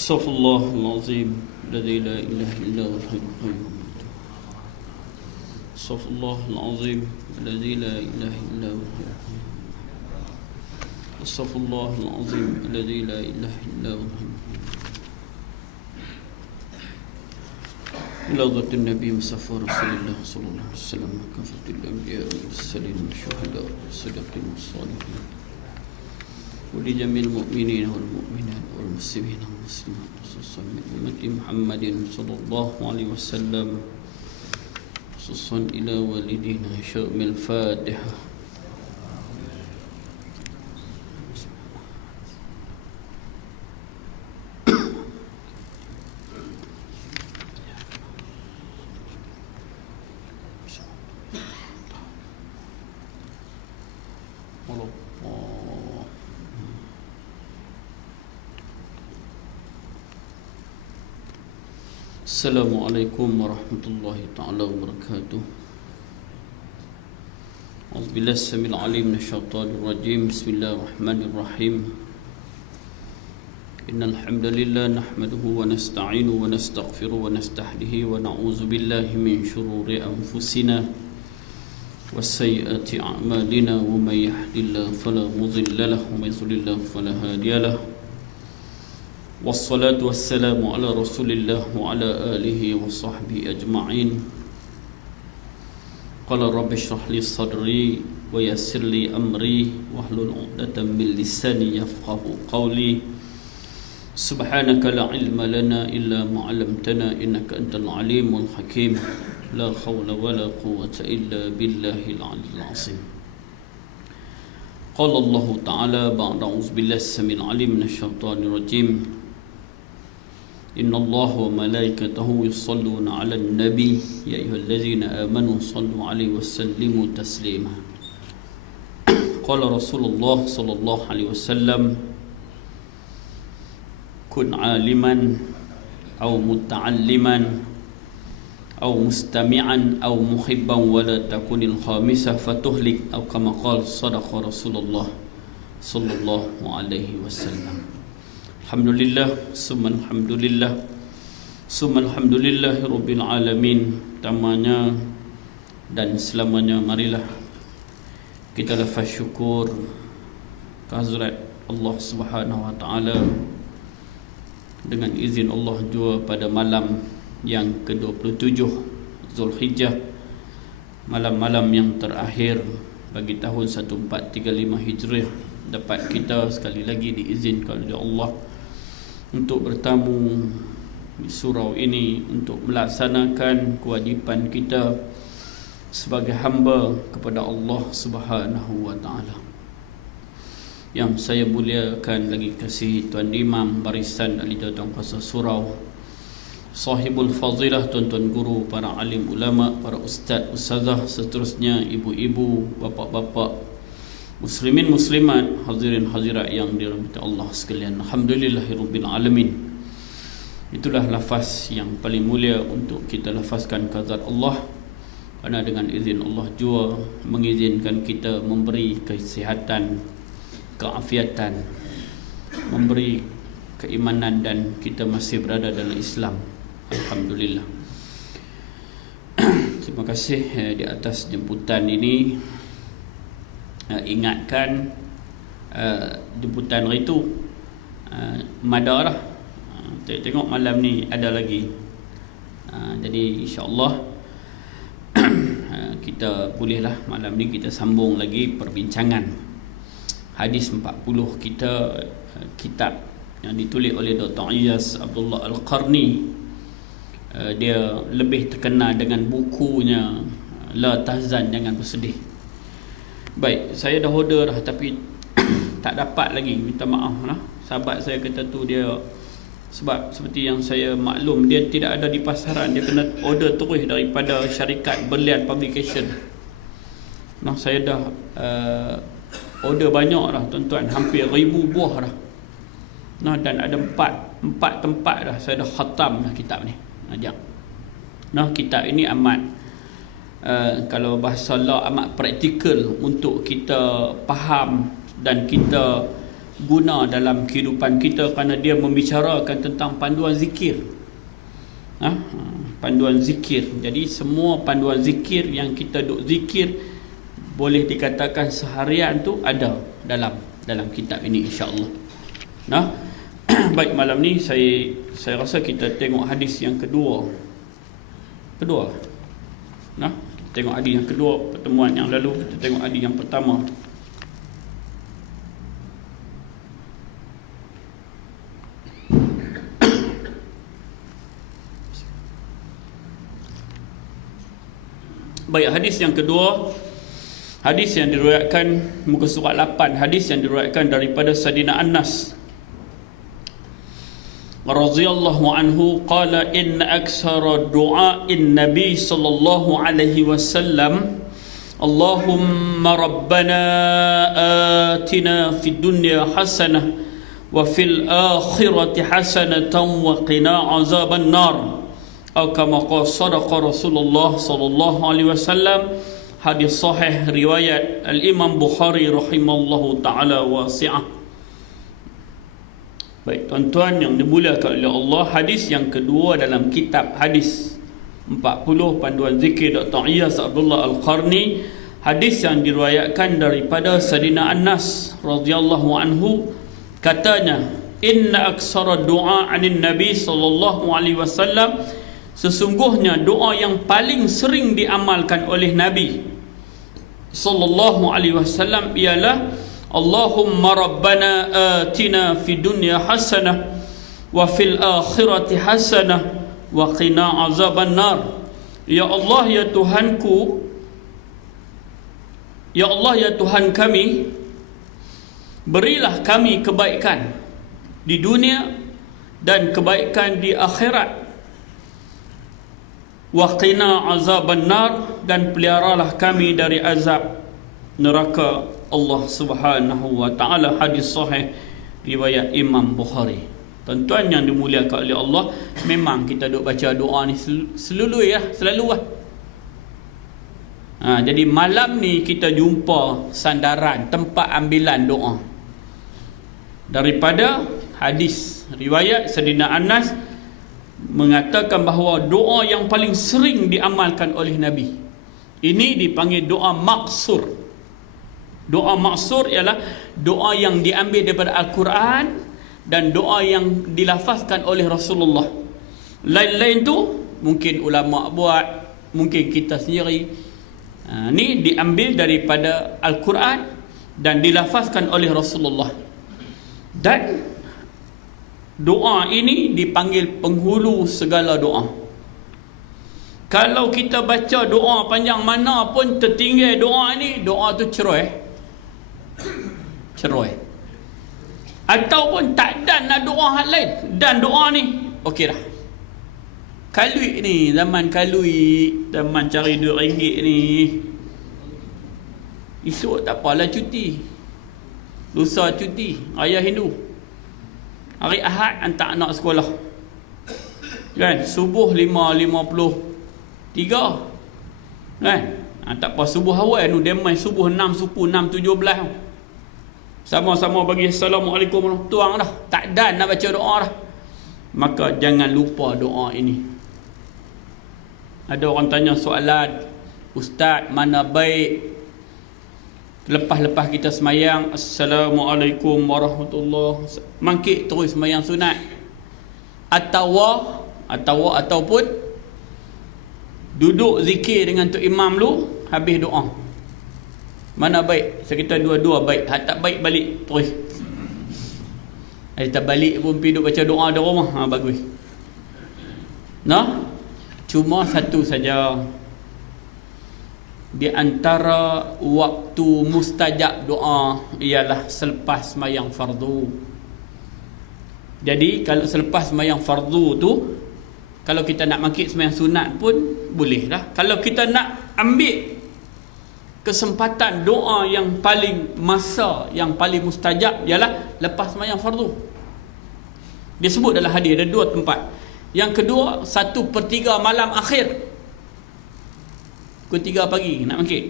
استغفر الله العظيم الذي لا إله إلا هو الحي القيوم. استغفر الله العظيم الذي لا إله إلا هو الحي القيوم. استغفر الله العظيم الذي لا إله إلا هو الحي القيوم. إلى ذات النبي مصطفى رسول الله صلى الله عليه وسلم كافة الأنبياء والمرسلين والشهداء والصديقين والصالحين ولجميع المؤمنين والمؤمنات والمسلمين والمسلمات خصوصا من أمة محمد صلى الله عليه وسلم خصوصا إلى والدينا شأم الفاتحة. Assalamualaikum warahmatullahi ta'ala wabarakatuh. A'udzubillahi as-sami'il 'alim minasyaitonir rajim. Bismillahirrahmanirrahim. Innal hamdalillah nahmaduhu wa nasta'inuhu wa nastaghfiruhu wa nastahdihi wa na'udzu billahi min shururi anfusina wa sayyiati a'malina wa may yahdihillahu fala mudilla lahu wa may yudlil fala hadiya lahu. Wassalatu wassalamu ala rasulillah wa ala alihi wa sahbihi ajma'in. Qala rabbi shrah li sadri wa yassir li amri wahlul 'uqdatam min lisani yafqahu qawli. Subhanaka la ilma lana illa ma 'allamtana innaka antal alimul hakim. La hawla wa la quwwata illa billahil 'aliyyil 'azim. Qala Allah ta'ala ba'da a'udzu billahi as-sami'il 'alim minasyaitonir rajim. Inna Allah wa malaikatahu yusalluna 'alan nabi ya ayyuhallazina amanu sallu 'alaihi wa sallimu taslima. Qala Rasulullah sallallahu alaihi wasallam kun 'aliman aw muta'alliman aw mustami'an aw muhibban wa la takunil khamisah fatuhlik aw kama qala sadaqa Rasulullah sallallahu alaihi wasallam. Alhamdulillah, summa alhamdulillah, summa alhamdulillahi rabbil alamin. Tamanya dan selamanya marilah kita lafaz syukur kehadrat Allah Subhanahu wa taala dengan izin Allah jua pada malam yang ke-27 Zulhijjah, malam-malam yang terakhir bagi tahun 1435 Hijriah, dapat kita sekali lagi diizinkan oleh Allah untuk bertamu di surau ini untuk melaksanakan kewajipan kita sebagai hamba kepada Allah Subhanahu wa taala. Yang saya muliakan lagi kasih Tuan Imam Barisan Ahli Tuan Kuasa Surau, sahibul fadilah, tuan-tuan guru, para alim ulama, para ustaz, ustazah, seterusnya ibu-ibu, bapa-bapa, muslimin muslimat, hadirin hadirat yang dirahmati Allah sekalian. Alhamdulillahirabbil alamin. Itulah lafaz yang paling mulia untuk kita lafazkan kehadrat Allah, kerana dengan izin Allah jua mengizinkan kita memberi kesihatan, keafiatan, memberi keimanan, dan kita masih berada dalam Islam. Alhamdulillah. Terima kasih di atas jemputan ini. Ingatkan jemputan hari itu madarah. Tengok malam ni ada lagi. Jadi insya-Allah kita bolehlah malam ni kita sambung lagi perbincangan hadis 40 kita, kitab yang ditulis oleh Dr. Iyas Abdullah Al-Qarni. Dia lebih terkenal dengan bukunya La Tahzan, Jangan Bersedih. Baik, saya dah order dah tapi tak dapat lagi, minta maaf lah. Sahabat saya kata tu dia, sebab seperti yang saya maklum, dia tidak ada di pasaran, dia kena order terus daripada syarikat Berlian Publication. Nah, saya dah order banyak dah tuan-tuan, hampir 1000 buah dah. Nah, dan ada empat tempat dah saya dah khatam dah kitab ni. Nah, kitab ini amat kalau bahasa Allah amat praktikal untuk kita faham dan kita guna dalam kehidupan kita kerana dia membicarakan tentang panduan zikir. Panduan zikir. Jadi semua panduan zikir yang kita duk zikir boleh dikatakan seharian tu ada dalam kitab ini, insya-Allah. Baik, malam ni saya rasa kita tengok hadis yang kedua. Tengok hadis yang kedua. Pertemuan yang lalu kita tengok hadis yang pertama. Baik, hadis yang kedua, hadis yang diriwayatkan muka surat 8, hadis yang diriwayatkan daripada Sayyidina Anas radhiyallahu anhu qala inna aktsara du'a'in nabi sallallahu alaihi wasallam Allahumma rabbana atina fid dunya hasanah wa fil akhirati hasanatan wa qina azaban nar atau kama qala sadaqa Rasulullah sallallahu alaihi wasallam. Hadis sahih riwayat Al-Imam Bukhari rahimallahu taala wasi'ah. Baik, tuan-tuan yang dimuliakan oleh Allah, hadis yang kedua dalam kitab hadis 40 panduan zikir Dr. Iyas Abdullah Al-Qarni, hadis yang diriwayatkan daripada Sayyidina Anas radhiyallahu anhu, katanya inna aksara du'a anin nabi sallallahu alaihi wasallam, sesungguhnya doa yang paling sering diamalkan oleh Nabi sallallahu alaihi wasallam ialah Allahumma rabbana atina fid dunya hasanah wa fil akhirati hasanah wa qina azaban nar. Ya Allah, ya Tuhanku, ya Allah, ya Tuhan kami, berilah kami kebaikan di dunia dan kebaikan di akhirat, wa qina azaban nar, dan peliharalah kami dari azab neraka Allah Subhanahu wa taala. Hadis sahih riwayat Imam Bukhari. Tuan-tuan yang dimuliakan oleh Allah, memang kita duk baca doa ni selalu. Jadi malam ni kita jumpa sandaran tempat ambilan doa daripada hadis riwayat Sayyidina Anas mengatakan bahawa doa yang paling sering diamalkan oleh Nabi ini dipanggil doa maksur. Doa maksur ialah doa yang diambil daripada Al-Quran dan doa yang dilafazkan oleh Rasulullah. Lain-lain tu mungkin ulama buat, mungkin kita sendiri. Ni diambil daripada Al-Quran dan dilafazkan oleh Rasulullah. Dan doa ini dipanggil penghulu segala doa. Kalau kita baca doa panjang mana pun, tertinggal doa ni, doa tu cerai. Ataupun tak dan nak doa hal lain, dan doa ni okey dah. Kalui ni, zaman kalui, zaman cari RM2 ni, esok tak apalah cuti, lusa cuti raya Hindu, hari Ahad hantar anak sekolah kan, subuh 5.53 kan, tak apa subuh awal tu, dia main subuh 6 suku 6.17 sama-sama bagi Assalamualaikum, tuang dah, tak dan nak baca doa dah. Maka jangan lupa doa ini. Ada orang tanya soalan, Ustaz, mana baik lepas-lepas kita semayang Assalamualaikum warahmatullahi, mangkit terus semayang sunat, ataupun duduk zikir dengan Tok Imam lu habis doa? Mana baik? Sekitar dua-dua baik. Tak baik balik terus. Tak balik pun pergi duduk baca doa di rumah. Bagus. Cuma satu saja di antara waktu mustajab doa ialah selepas sembahyang fardu. Jadi kalau selepas sembahyang fardu tu, kalau kita nak mangkit sembahyang sunat pun boleh dah. Kalau kita nak ambil kesempatan doa yang paling masa yang paling mustajab ialah lepas sembahyang fardu. Dia sebut dalam hadis ada dua tempat. Yang kedua 1/3 malam akhir, pukul 3 pagi nak mangkit.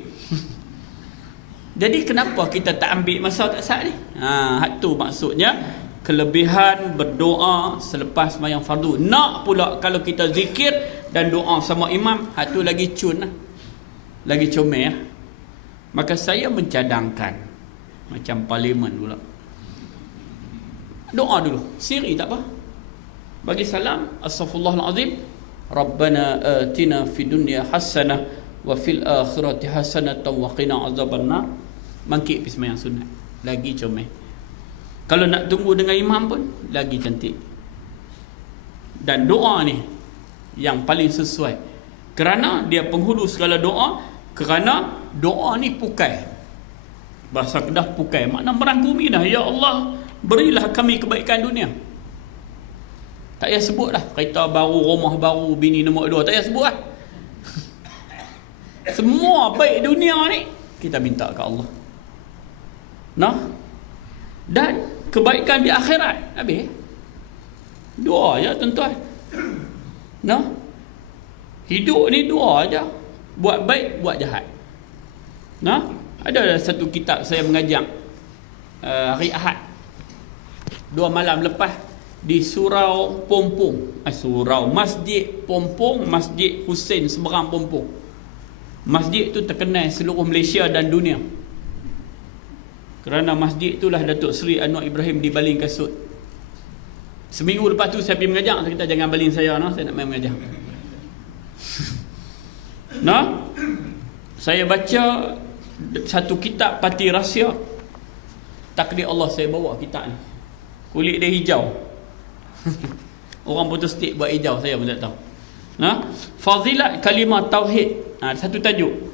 Jadi kenapa kita tak ambil masa kat saat ni? Hak tu maksudnya kelebihan berdoa selepas sembahyang fardu. Nak pula kalau kita zikir dan doa sama imam, hak tu lagi cun lah. Lagi comel lah. Maka saya mencadangkan macam parlimen pula. Doa dulu, siri tak apa. Bagi salam, astaghfirullahalazim, Rabbana atina fid dunya hasanah wa fil akhirati hasanatan wa qina azabannar. Mangkit pergi sembahyang sunat, lagi comel. Kalau nak tunggu dengan imam pun lagi cantik. Dan doa ni yang paling sesuai, kerana dia penghulu segala doa. Kerana doa ni pukai, bahasa Kedah pukai, makna merangkumi dah. Ya Allah, berilah kami kebaikan dunia. Tak payah sebut lah kereta baru, rumah baru, bini nombor 2, tak payah sebut lah. Semua baik dunia ni kita minta ke Allah. Nah, dan kebaikan di akhirat, habis. Dua aja tuan-tuan. Nah, hidup ni dua aja, buat baik, buat jahat. Nah, ada satu kitab saya mengajak hari Ahad 2 malam lepas di Surau Pompong, Masjid Pompong, Masjid Hussein Seberang Pompong. Masjid tu terkenal seluruh Malaysia dan dunia. Kerana masjid itulah Datuk Seri Anwar Ibrahim dibaling kasut. Seminggu lepas tu saya pergi mengajak, saya kata jangan baling saya, saya nak main mengajak. Nah, saya baca satu kitab Pati Rahsia. Takdir Allah saya bawa kitab ni. Kulit dia hijau. Orang putus stik buat hijau, saya pun tak tahu. Nah, Fazilat Kalimah Tauhid. Satu tajuk.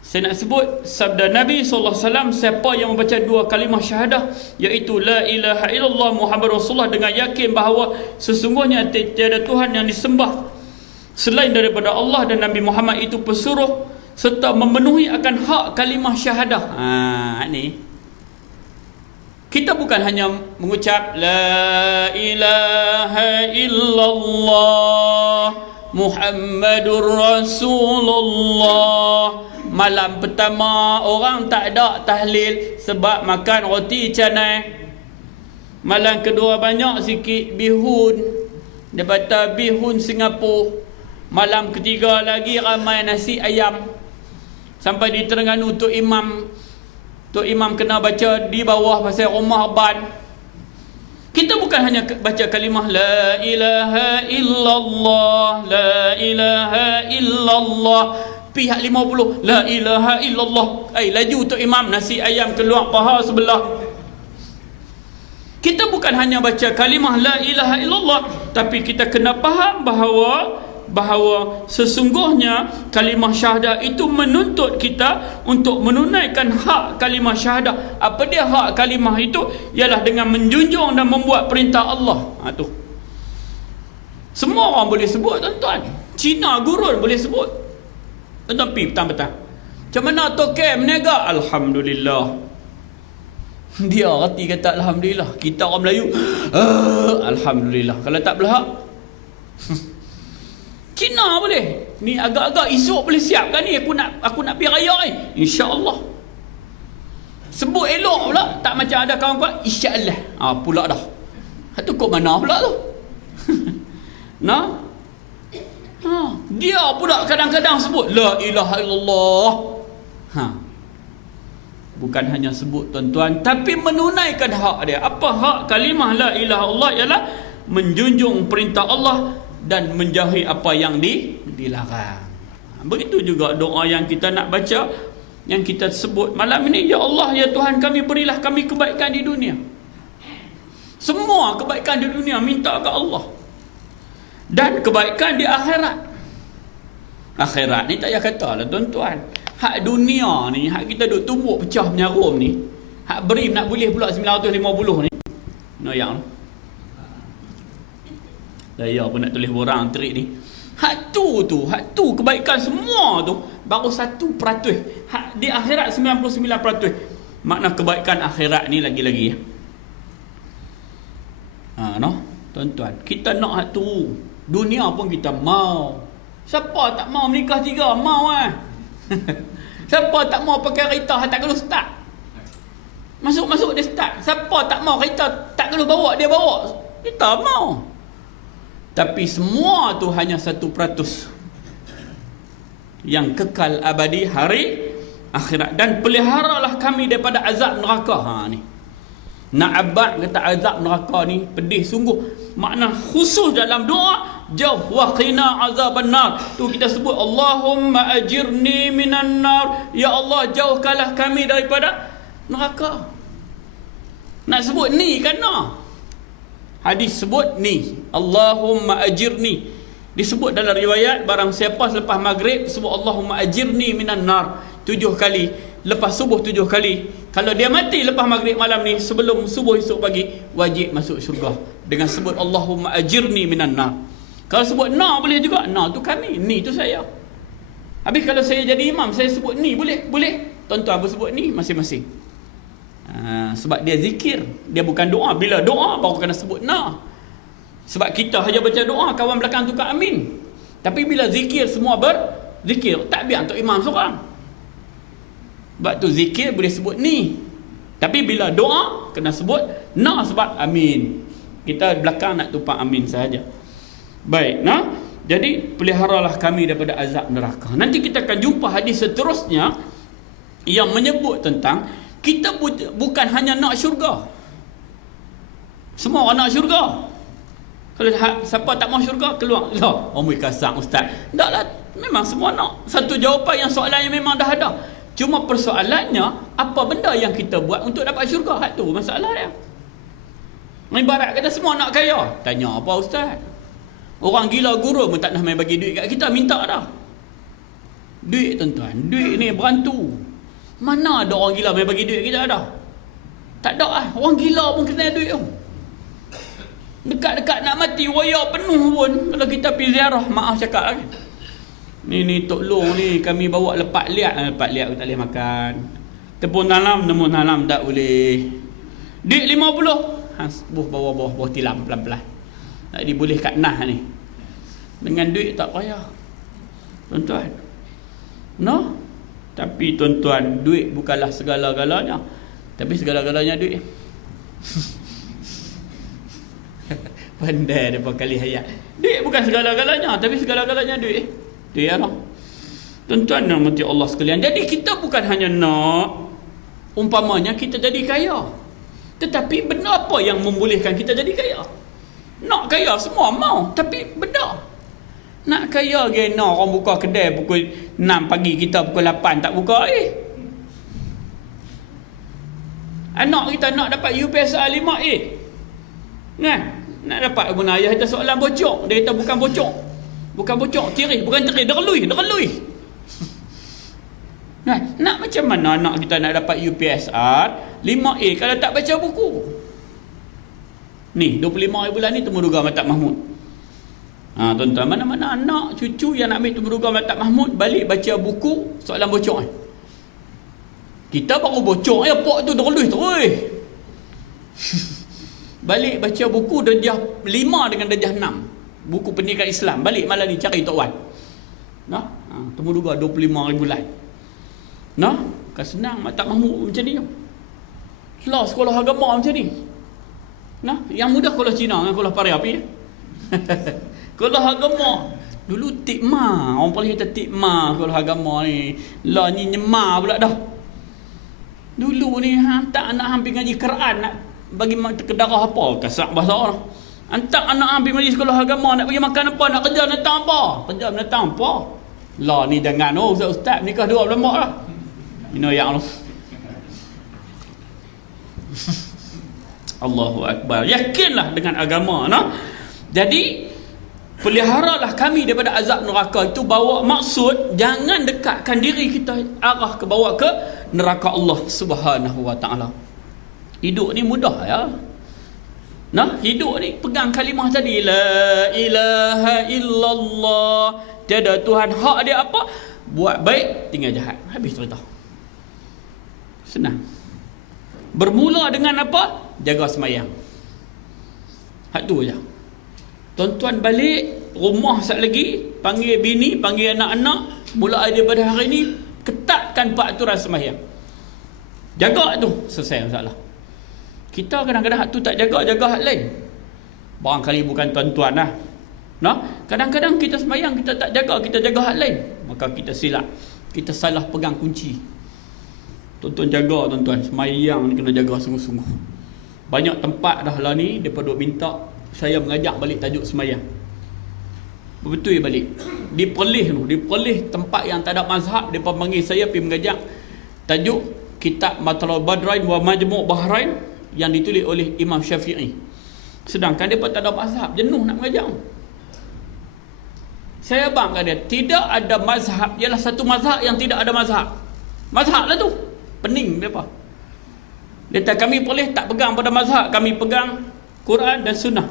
Saya nak sebut sabda Nabi SAW, siapa yang membaca 2 kalimah syahadah, iaitu la ilaha illallah Muhammad Rasulullah, dengan yakin bahawa sesungguhnya tiada Tuhan yang disembah selain daripada Allah dan Nabi Muhammad itu pesuruh, serta memenuhi akan hak kalimah syahadah. Ni kita bukan hanya mengucap la ilaha illallah Muhammadur Rasulullah. Malam pertama orang tak ada tahlil sebab makan roti canai. Malam kedua banyak sikit bihun, dia kata bihun Singapura. Malam ketiga lagi ramai nasi ayam. Sampai di Terengganu Tok Imam kena baca di bawah pasal rumah ban. Kita bukan hanya baca kalimah la ilaha illallah, la ilaha illallah. Pihak 50 la ilaha illallah, laju Tok Imam nasi ayam keluar paha sebelah. Kita bukan hanya baca kalimah la ilaha illallah, tapi kita kena faham bahawa sesungguhnya kalimah syahadah itu menuntut kita untuk menunaikan hak kalimah syahadah. Apa dia hak kalimah itu? Ialah dengan menjunjung dan membuat perintah Allah. Tu semua orang boleh sebut, tuan-tuan. Cina gurun boleh sebut. Tuan-tuan pergi petang-petang, macam mana token meniaga? Alhamdulillah. Dia reti kata Alhamdulillah. Kita orang Melayu Alhamdulillah. Kalau tak belahak Cina boleh. Ni agak-agak esok boleh siap kan ni, aku nak pergi raya ni, insya-Allah. Sebut elok pula, tak macam ada kawan-kawan insya-Allah. Pula dah. Itu kok mana pula tu? Nah. Dia pula kadang-kadang sebut la ilaha illallah. Bukan hanya sebut, tuan-tuan, tapi menunaikan hak dia. Apa hak kalimah la ilaha illallah? Ialah menjunjung perintah Allah dan menjauhi apa yang dilarang. Begitu juga doa yang kita nak baca, yang kita sebut malam ini, ya Allah, ya Tuhan kami, berilah kami kebaikan di dunia. Semua kebaikan di dunia minta ke Allah, dan kebaikan di akhirat. Akhirat ni tak payah kata lah, tuan-tuan. Hak dunia ni, hak kita duk tumbuk pecah menyarum ni, hak beri nak boleh pula 950 ni, no yang saya pun nak tulis borang trik ni. Hak tu kebaikan semua tu baru 1%. Hak di akhirat 99%. Makna kebaikan akhirat ni lagi-lagi. Tuan-tuan, kita nak hak tu. Dunia pun kita mau. Siapa tak mau menikah 3? Mau Siapa tak mau pakai kereta tak perlu start? Masuk dia start. Siapa tak mau kereta tak perlu bawa, dia bawa. Kita mau. Tapi semua tu hanya 1% yang kekal abadi hari akhirat. Dan peliharalah kami daripada azab neraka. Ni nak abad kata azab neraka ni pedih sungguh. Makna khusus dalam doa, jauh wa qina azaban nar. Tu kita sebut Allahumma ajirni minan nar. Ya Allah, jauhkanlah kami daripada neraka. Nak sebut ni kan nah. Hadis sebut ni Allahumma ajirni. Disebut dalam riwayat barang siapa selepas maghrib sebut Allahumma ajirni minan nar 7 kali, lepas subuh 7 kali. Kalau dia mati lepas maghrib malam ni, sebelum subuh esok pagi wajib masuk syurga dengan sebut Allahumma ajirni minan nar. Kalau sebut nar boleh juga. Nar tu kami, ni tu saya. Habis kalau saya jadi imam, saya sebut ni boleh? Boleh. Tuan-tuan bersebut ni masing-masing. Sebab dia zikir, dia bukan doa. Bila doa baru kena sebut nar. Sebab kita hanya baca doa, kawan belakang tukar amin. Tapi bila zikir semua berzikir, tak biar untuk imam seorang. Sebab tu zikir boleh sebut ni. Tapi bila doa kena sebut na, sebab amin. Kita belakang nak tumpang amin sahaja. Baik, nah. Jadi peliharalah kami daripada azab neraka. Nanti kita akan jumpa hadis seterusnya yang menyebut tentang kita bukan hanya nak syurga. Semua orang nak syurga. Kalau siapa tak mau syurga, keluar. Lah, omoi kasar ustaz. Taklah, memang semua nak. Satu jawapan yang soalannya memang dah ada. Cuma persoalannya, apa benda yang kita buat untuk dapat syurga? Hak tu masalah dia. Ibarat kata semua nak kaya. Tanya apa ustaz? Orang gila guru pun tak nak main bagi duit kat kita, minta dah. Duit tuan-tuan, duit ni berantu. Mana ada orang gila main bagi duit kita dah? Tak ada lah. Orang gila pun kena duit tu. Dekat-dekat nak mati, waya penuh pun. Kalau kita pergi ziarah, maaf cakap lagi. Ni tolong ni, kami bawa lepak liat. Lepak liat aku tak boleh makan. Tepung tanam tak boleh. Duit 50. Bawah tilam pelan-pelan. Tak diboleh kat nah ni. Dengan duit tak payah. Tuan-tuan. No? Tapi tuan-tuan, duit bukanlah segala-galanya. Tapi segala-galanya duit. Pandai dia kali hayat. Duit bukan segala-galanya, tapi segala-galanya duit. Tu ya lah. Tuan-tuan dan mati Allah sekalian. Jadi kita bukan hanya nak umpamanya kita jadi kaya. Tetapi benda apa yang membolehkan kita jadi kaya? Nak kaya semua mau, tapi benda. Nak kaya gena orang buka kedai pukul 6 pagi, kita pukul 8 tak buka Anak kita nak dapat UPSR 5A. Kan? Nak dapat guna ayah kita soalan bocor. Dia kata bukan bocor. Bukan bocor, tirih, bukan tirih, derelui. Kan? Nak macam mana anak kita nak dapat UPSR 5A kalau tak baca buku? Ni 25 hari bulan ni Temuduga Matak Mahmud. Tuan-tuan, mana-mana anak cucu yang nak ambil Temuduga Matak Mahmud balik baca buku soalan bocor. Kita baru bocor pok tu derelui terus. Balik baca buku darjah 5 dengan darjah 6. Buku pendidikan Islam. Balik malam ni cari Tok Wan. Nah, Temuduga 25 hari bulan. Nah, kan senang Matak Mahmud macam ni. Lah sekolah agama macam ni. Nah, yang mudah sekolah Cina dengan sekolah Paria api. Sekolah agama dulu tikma, orang paling kata tikma sekolah agama ni. Lah ni nyema pula dah. Dulu ni hantar anak hampir ngaji Quran nak bagi kedarah apa, kasak bahasa orang. Hantar anak hampir ngaji sekolah agama nak bagi makan apa, nak kerja nak apa? Kerja nak apa? Lah ni jangan ustaz nikah 2 lembak dah. Ino ya Allah. Allahu Akbar. Yakinlah dengan agama, nah. Jadi peliharalah kami daripada azab neraka. Itu bawa maksud jangan dekatkan diri kita arah ke bawa ke neraka Allah Subhanahu wa taala. Hidup ni mudah ya. Nah, hidup ni pegang kalimah tadi, la ilaha illallah. Tiada Tuhan hak dia apa? Buat baik, tinggal jahat. Habis cerita. Senang. Bermula dengan apa? Jaga semayang. Hak tu je. Tuan-tuan balik rumah sat lagi, panggil bini, panggil anak-anak, mulai daripada hari ni ketatkan peraturan sembahyang. Jaga tu, selesai masalah. Kita kadang-kadang hak tu tak jaga, jaga hak lain. Barangkali bukan tuan-tuan lah. Nah, kadang-kadang kita sembahyang kita tak jaga, kita jaga hak lain, maka kita silap. Kita salah pegang kunci. Tuan-tuan jaga, tuan-tuan, sembahyang ni kena jaga sungguh-sungguh. Banyak tempat dah lah ni depa duk minta saya mengajak balik tajuk sembahyang. Betul ya balik. Di Perlis tempat yang tak ada mazhab, depa panggil saya pergi mengajak tajuk kitab Matlabul Badrain wa Majmu' Bahrain yang ditulis oleh Imam Syafi'i. Sedangkan depa tak ada mazhab, jenuh nak mengajak. Saya abang kat dia, tidak ada mazhab ialah satu mazhab yang tidak ada mazhab. Mazhab lah tu. Pening depa. Dia kata kami boleh tak pegang pada mazhab, kami pegang Quran dan sunnah.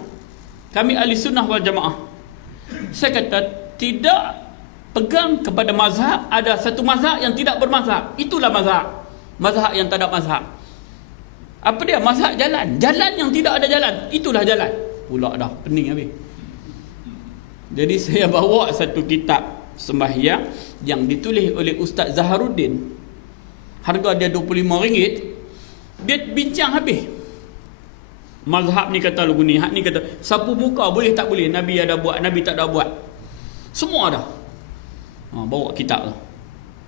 Kami ahli sunnah wal jamaah. Saya kata tidak pegang kepada mazhab, ada satu mazhab yang tidak bermazhab. Itulah mazhab. Mazhab yang tak ada mazhab. Apa dia? Mazhab jalan. Jalan yang tidak ada jalan. Itulah jalan. Pula dah pening habis. Jadi saya bawa satu kitab sembahyang yang ditulis oleh Ustaz Zaharuddin. Harga dia RM25. Dia bincang habis. Mazhab ni kata lagu ni, hak ni kata sapu muka boleh tak boleh, Nabi ada buat, Nabi tak ada buat. Semua ada. Bawa kitab tu.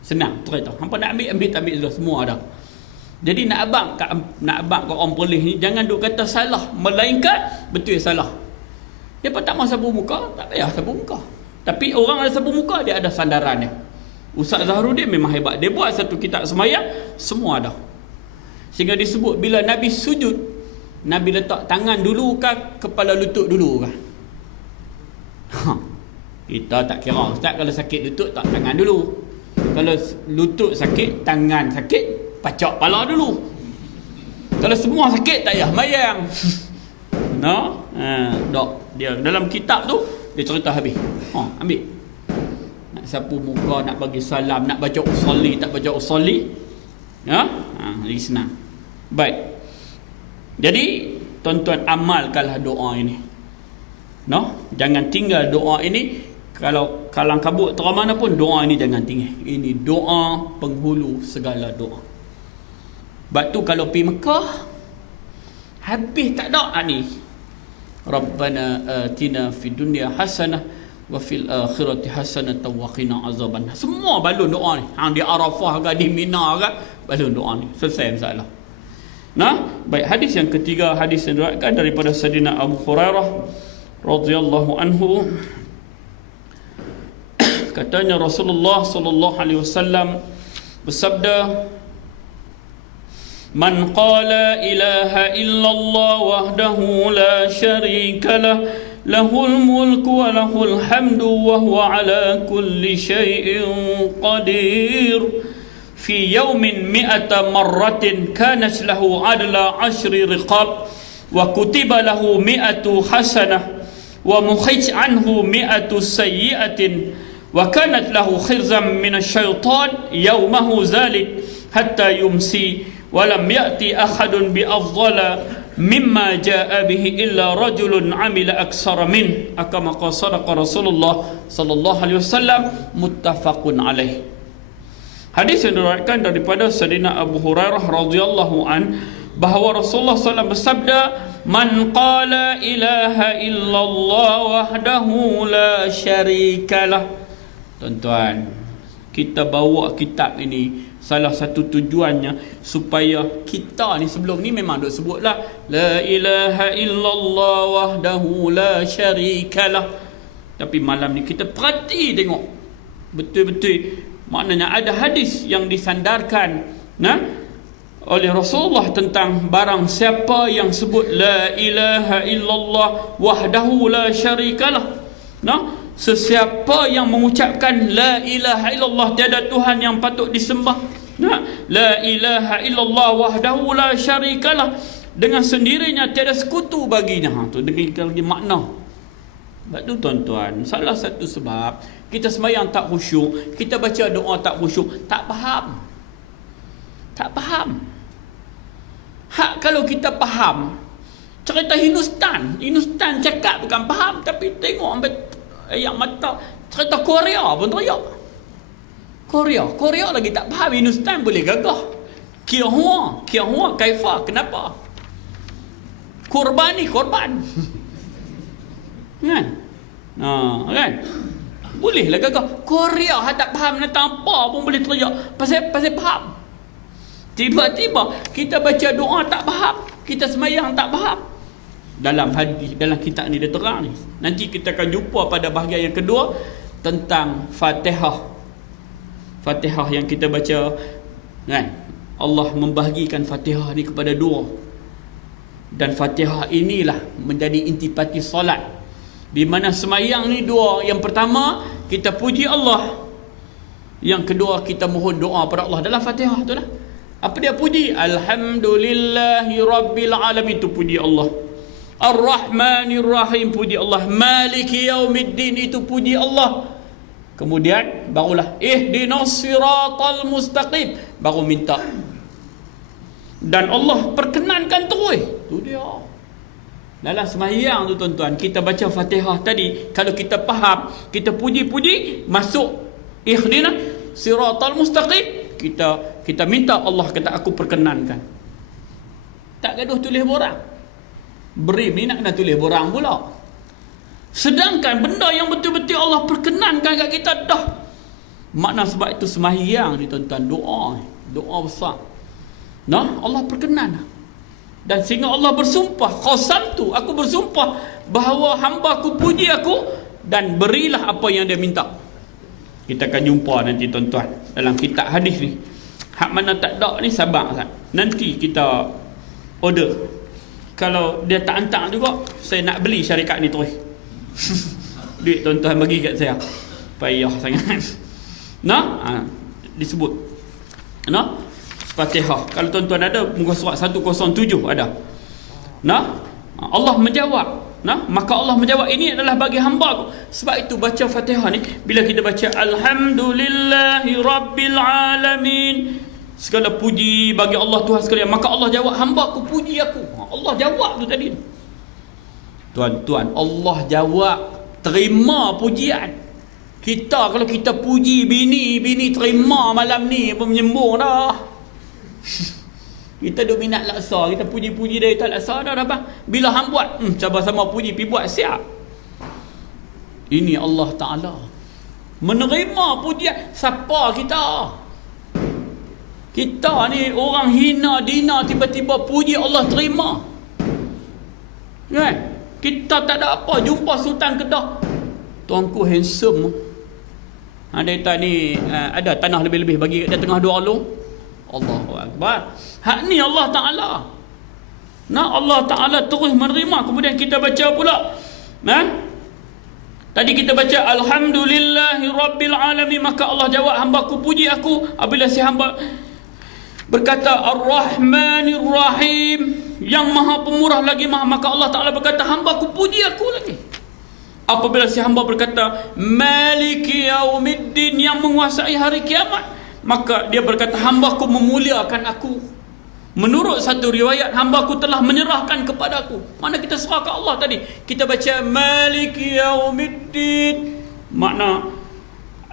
Senang, cerita. Hampa nak ambil dulu, semua ada. Jadi nak abang kat orang Perlis ni jangan duk kata salah, melainkan betul salah. Dia pun tak mahu sapu muka, tak payah sapu muka. Tapi orang ada sapu muka, dia ada sandarannya. Ustaz Zaharuddin memang hebat. Dia buat satu kitab sembahyang, semua ada. Sehingga disebut bila Nabi sujud, Nabi letak tangan dulu kah, kepala lutut dulu kah? Kita tak kira. Ustaz kalau sakit lutut tak tangan dulu. Kalau lutut sakit, tangan sakit, pacak kepala dulu. Kalau semua sakit tak payah sembahyang. No? Dok. Dia dalam kitab tu dia cerita habis. Ambil. Nak sapu muka, nak bagi salam, nak baca usolli, tak baca usolli. Ya? Lagi senang. Baik. Jadi, tuan-tuan amalkanlah doa ini. No? Jangan tinggal doa ini. Kalau kalang kabut terang mana pun, doa ini jangan tinggal. Ini doa penghulu segala doa. Sebab tu kalau pergi Mekah, habis tak ada ni. Rabbana atina fid dunya hasanah wa fil akhirati hasanah wa qina azaban. Semua balun doa ni. Hang di Arafah ke di Mina ke, balun doa ni. Selesai masalah. Nah, baik, hadis yang ketiga, hadis yang diriwayatkan daripada Sayyidina Abu Hurairah radhiyallahu anhu. Katanya Rasulullah sallallahu alaihi wasallam bersabda, Man qala ilaha illallah wahdahu la syarika lah, lahul mulku wa lahul hamdu wa huwa ala kulli syai'in qadir. Fi yawmin mi'ata marratin kanat lahu adla 10 riqab wa kutiba lahu 100 hasanah wa mukhij anhu 100 sayyi'atin wa kanat lahu khirzan min asy-syaitan yawmahu zalik hatta yumsi wa lam ya'ti ahadun bi afdhala mimma jaa bihi illa rajulun amila aksara min, kama qala sadaqa Rasulullah sallallahu alaihi wasallam, muttafaqun alaih. Hadis yang diriwayatkan daripada Sayyidina Abu Hurairah radhiyallahu an bahawa Rasulullah SAW bersabda, Man qala ilaha illallah wahdahu la syarikalah. Tuan-tuan, kita bawa kitab ini, salah satu tujuannya supaya kita ni, sebelum ni memang duk sebutlah la ilaha illallah wahdahu la syarikalah, tapi malam ni kita perhati tengok betul-betul. Maknanya ada hadis yang disandarkan oleh Rasulullah tentang barang siapa yang sebut la ilaha illallah wahdahu la syarikalah. Sesiapa yang mengucapkan la ilaha illallah, tiada Tuhan yang patut disembah, la ilaha illallah wahdahu la syarikalah, dengan sendirinya tiada sekutu baginya. Tu lagi makna. Sebab tu tuan-tuan, salah satu sebab kita sembahyang tak khusyuk, kita baca doa tak khusyuk, tak faham. Hak kalau kita faham cerita Hindustan cakap bukan faham, tapi tengok ambil ayat mata cerita Korea pun teriak. Korea lagi tak faham. Hindustan boleh gagah. Kia hua, kaifa, kenapa? Korban. Kan? Kan? Bolehlah gagah. Korea tak faham tentang apa pun boleh teriak. Pasal faham. Tiba-tiba kita baca doa tak faham, kita semayang tak faham. Dalam hadis, dalam kitab ni dia terang ni. Nanti kita akan jumpa pada bahagian yang kedua tentang Fatihah. Fatihah yang kita baca, kan? Allah membahagikan Fatihah ni kepada dua. Dan Fatihah inilah menjadi intipati solat. Di mana semayang ni dua. Yang pertama, kita puji Allah. Yang kedua, kita mohon doa pada Allah dalam Fatihah tu lah. Apa dia puji? Alhamdulillahi Rabbil Alamin, itu puji Allah. Ar-Rahmanir Rahim, puji Allah. Maliki Yaumiddin, itu puji Allah. Kemudian barulah ihdinas siratal mustaqim, baru minta. Dan Allah perkenankan terus. Tu dia. Dalam sembahyang tu tuan-tuan, kita baca Fatihah tadi, kalau kita faham, kita puji-puji, masuk ihdinas siratal mustaqim, kita minta Allah kata aku perkenankan. Tak gaduh tulis borang. Beri ni nak kena tulis borang pula. Sedangkan benda yang betul-betul Allah perkenankan kat kita dah. Makna sebab itu sembahyang ni tuan-tuan, doa besar. Nah, Allah perkenan. Dan sehingga Allah bersumpah, qasamtu, aku bersumpah bahawa hamba aku puji aku dan berilah apa yang dia minta. Kita akan jumpa nanti tuan-tuan dalam kitab hadis ni. Hak mana tak ada ni sabar Ustaz. Nanti kita order. Kalau dia tak hantar juga, saya nak beli syarikat ni terus. Duit tuan-tuan bagi kat saya. Payah sangat. Disebut. Fatihah. Kalau tuan-tuan ada muka surat 107 ada. Allah menjawab. Maka Allah menjawab, ini adalah bagi hamba aku. Sebab itu baca Fatihah ni, bila kita baca Alhamdulillahi Rabbil Alamin, segala puji bagi Allah Tuhan sekalian, maka Allah jawab, hamba aku puji aku. Allah jawab tu tadi. Tuan-tuan, Allah jawab, terima pujian. Kita kalau kita puji bini terima malam ni menyembung dah. Kita duk minat laksa, kita puji-puji dia tak laksa dah bang. Bila hang buat, cuba sama puji pi buat siap. Ini Allah Taala menerima pujian. Siapa kita? Kita ni orang hina dina, tiba-tiba puji Allah terima. Kan? Kita tak ada apa, jumpa Sultan Kedah, tuanku handsome. Dia ni ada tanah lebih-lebih bagi dia tengah dua alung. Allahu Akbar. Hak ni Allah Ta'ala. Allah Ta'ala terus menerima. Kemudian kita baca pula. Tadi kita baca Alhamdulillahi Rabbil Alamin, maka Allah jawab, hamba ku puji aku. Apabila si hamba berkata Ar-Rahmanir Rahim, yang maha pemurah lagi maha, maka Allah Ta'ala berkata, hamba ku puji aku lagi. Apabila si hamba berkata Maliki Yaumiddin, yang menguasai hari kiamat, maka dia berkata, hamba-Ku memuliakan aku. Menurut satu riwayat, hamba-Ku telah menyerahkan kepada aku. Mana kita serah ke Allah tadi. Kita baca Maliki Yaumiddin, makna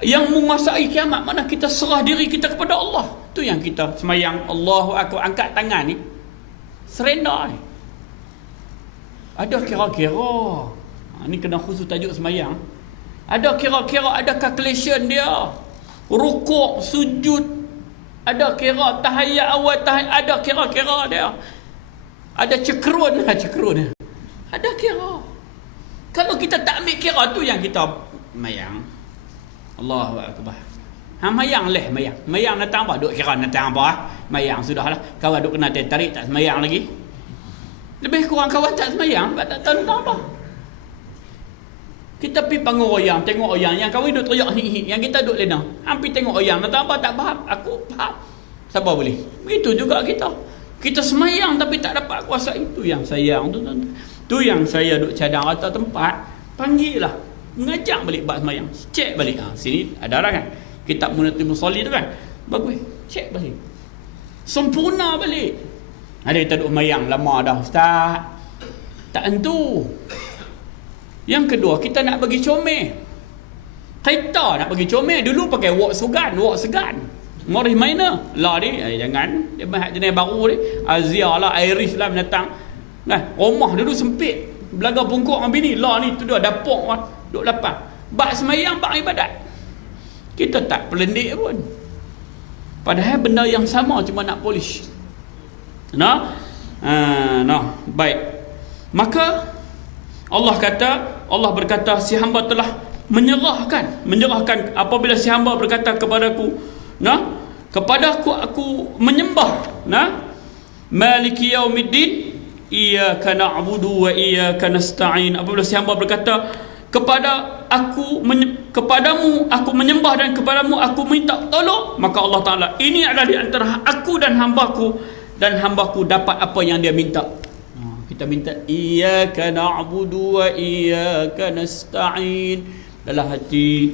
yang menguasai kiamat. Mana kita serah diri kita kepada Allah. Tu yang kita semayang Allahu Akbar, angkat tangan ni, surrender ni. Ada kira-kira, ni kena khusus tajuk semayang. Ada kira-kira, ada calculation dia. Rukuk, sujud, ada kira tahiyat awal, ada kira-kira dia. Ada cekrun. Ada kira. Kalau kita tak ambil kira, tu yang kita mayang. Allahu Akbar. Mayang leh, mayang. Mayang datang apa? Duk kira datang apa? Mayang sudahlah. Kawan duk kena tarik tak semayang lagi. Lebih kurang kawan tak semayang, tak tahu tentang apa. Kita pergi panggung oyang, tengok oyang, yang kawan duk teriak hi, yang kita duk lena. Hampir tengok oyang, nak apa tak faham. Aku faham. Siapa boleh? Begitu juga kita. Kita semayang tapi tak dapat kuasa. Itu yang sayang tu. Tu yang saya duk cadang rata tempat, panggil lah, mengajak balik bab semayang. Cek balik. Sini ada orang kan, kitab Munatul Musalli tu kan, bagus, cek balik, sempurna balik. Ada kita duk semayang lama dah Ustaz, tak tentu. Yang kedua, kita nak bagi comel. Kereta nak pergi Comel dulu pakai wok segan. Morih minor. Lah ni, jangan. Dia bahak jenis baru ni. Azia lah, Iris lah binatang. Nah, rumah dulu sempit. Belaga pungkuk dengan bini. Lah ni tu dia dapur lah. Duk lapang. Bak semayang, bak ibadat. Kita tak pelendik pun. Padahal benda yang sama, cuma nak polish. Nah? Baik. Maka Allah berkata, si hamba telah menyerahkan apabila si hamba berkata kepadaku, kepadaku aku menyembah, maliki yaumiddin, iyyaka na'budu wa iyyaka nasta'in. Apabila si hamba berkata kepadamu aku menyembah dan kepadamu aku minta tolong, maka Allah Ta'ala, ini adalah di antara aku dan hambaku dapat apa yang dia minta. Kita minta iyyaka na'budu wa iyyaka nasta'in dalam hati,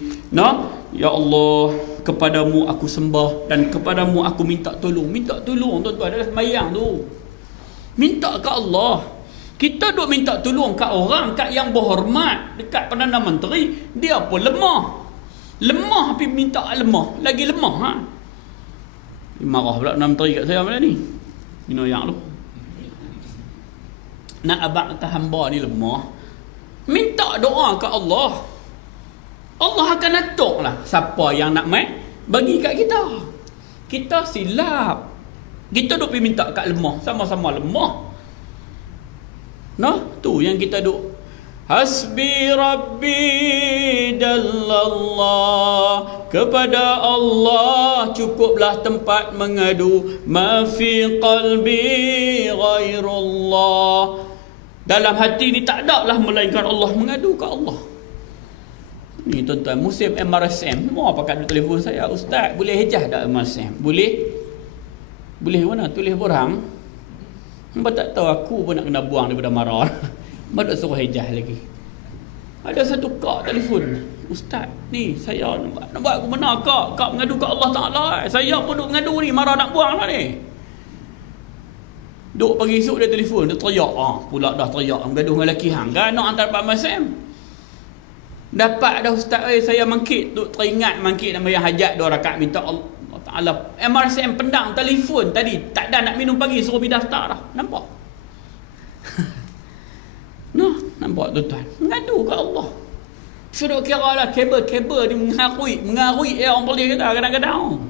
ya Allah, kepadamu aku sembah dan kepadamu aku minta tolong. Tuan-tuan, dalam sembahyang tu minta ke Allah. Kita duk minta tolong kat orang, kat yang berhormat, dekat Perdana Menteri, dia pun lemah tapi minta lemah, lagi lemah. Marah pula Perdana Menteri kat saya malam ni. Yang tu nak abang kata hamba ni lemah, minta doa kat Allah. Allah akan atur lah siapa yang nak main bagi kat kita. Kita silap, kita duk pergi minta kat lemah, sama-sama lemah. Tu yang kita duk hasbi rabbi dallallah, kepada Allah cukuplah tempat mengadu, ma fi qalbi ghairullah, dalam hati ni tak ada lah melainkan Allah, mengadu ke Allah. Ni tuan-tuan, musim MRSM semua pakai telefon saya. Ustaz, boleh hejah tak MRSM? Boleh mana? Tulis borang. Hamba tak tahu, aku pun nak kena buang daripada marah. Hamba tak suruh hejah lagi. Ada satu kak telefon, Ustaz, ni saya nak buat aku benar kak mengadu ke Allah Ta'ala. Saya pun duk mengadu ni, marah nak buang lah ni. Duk pagi esok dia telefon, dia teriak. Pula dah teriak mengadu dengan lelaki hang kan, nak hantar Pak Masam. Dapat dah Ustaz, saya mangkit, duk teringat mangkit nama yang hajat 2 rakaat minta Allah Ta'ala. MRSM pendang telefon tadi, tak ada nak minum pagi, suruh pergi daftar dah. Nampak? Nampak tuan-tuan, mengadu ke Allah. Sudah kira lah kabel ni mengarui orang boleh kata kadang-kadang.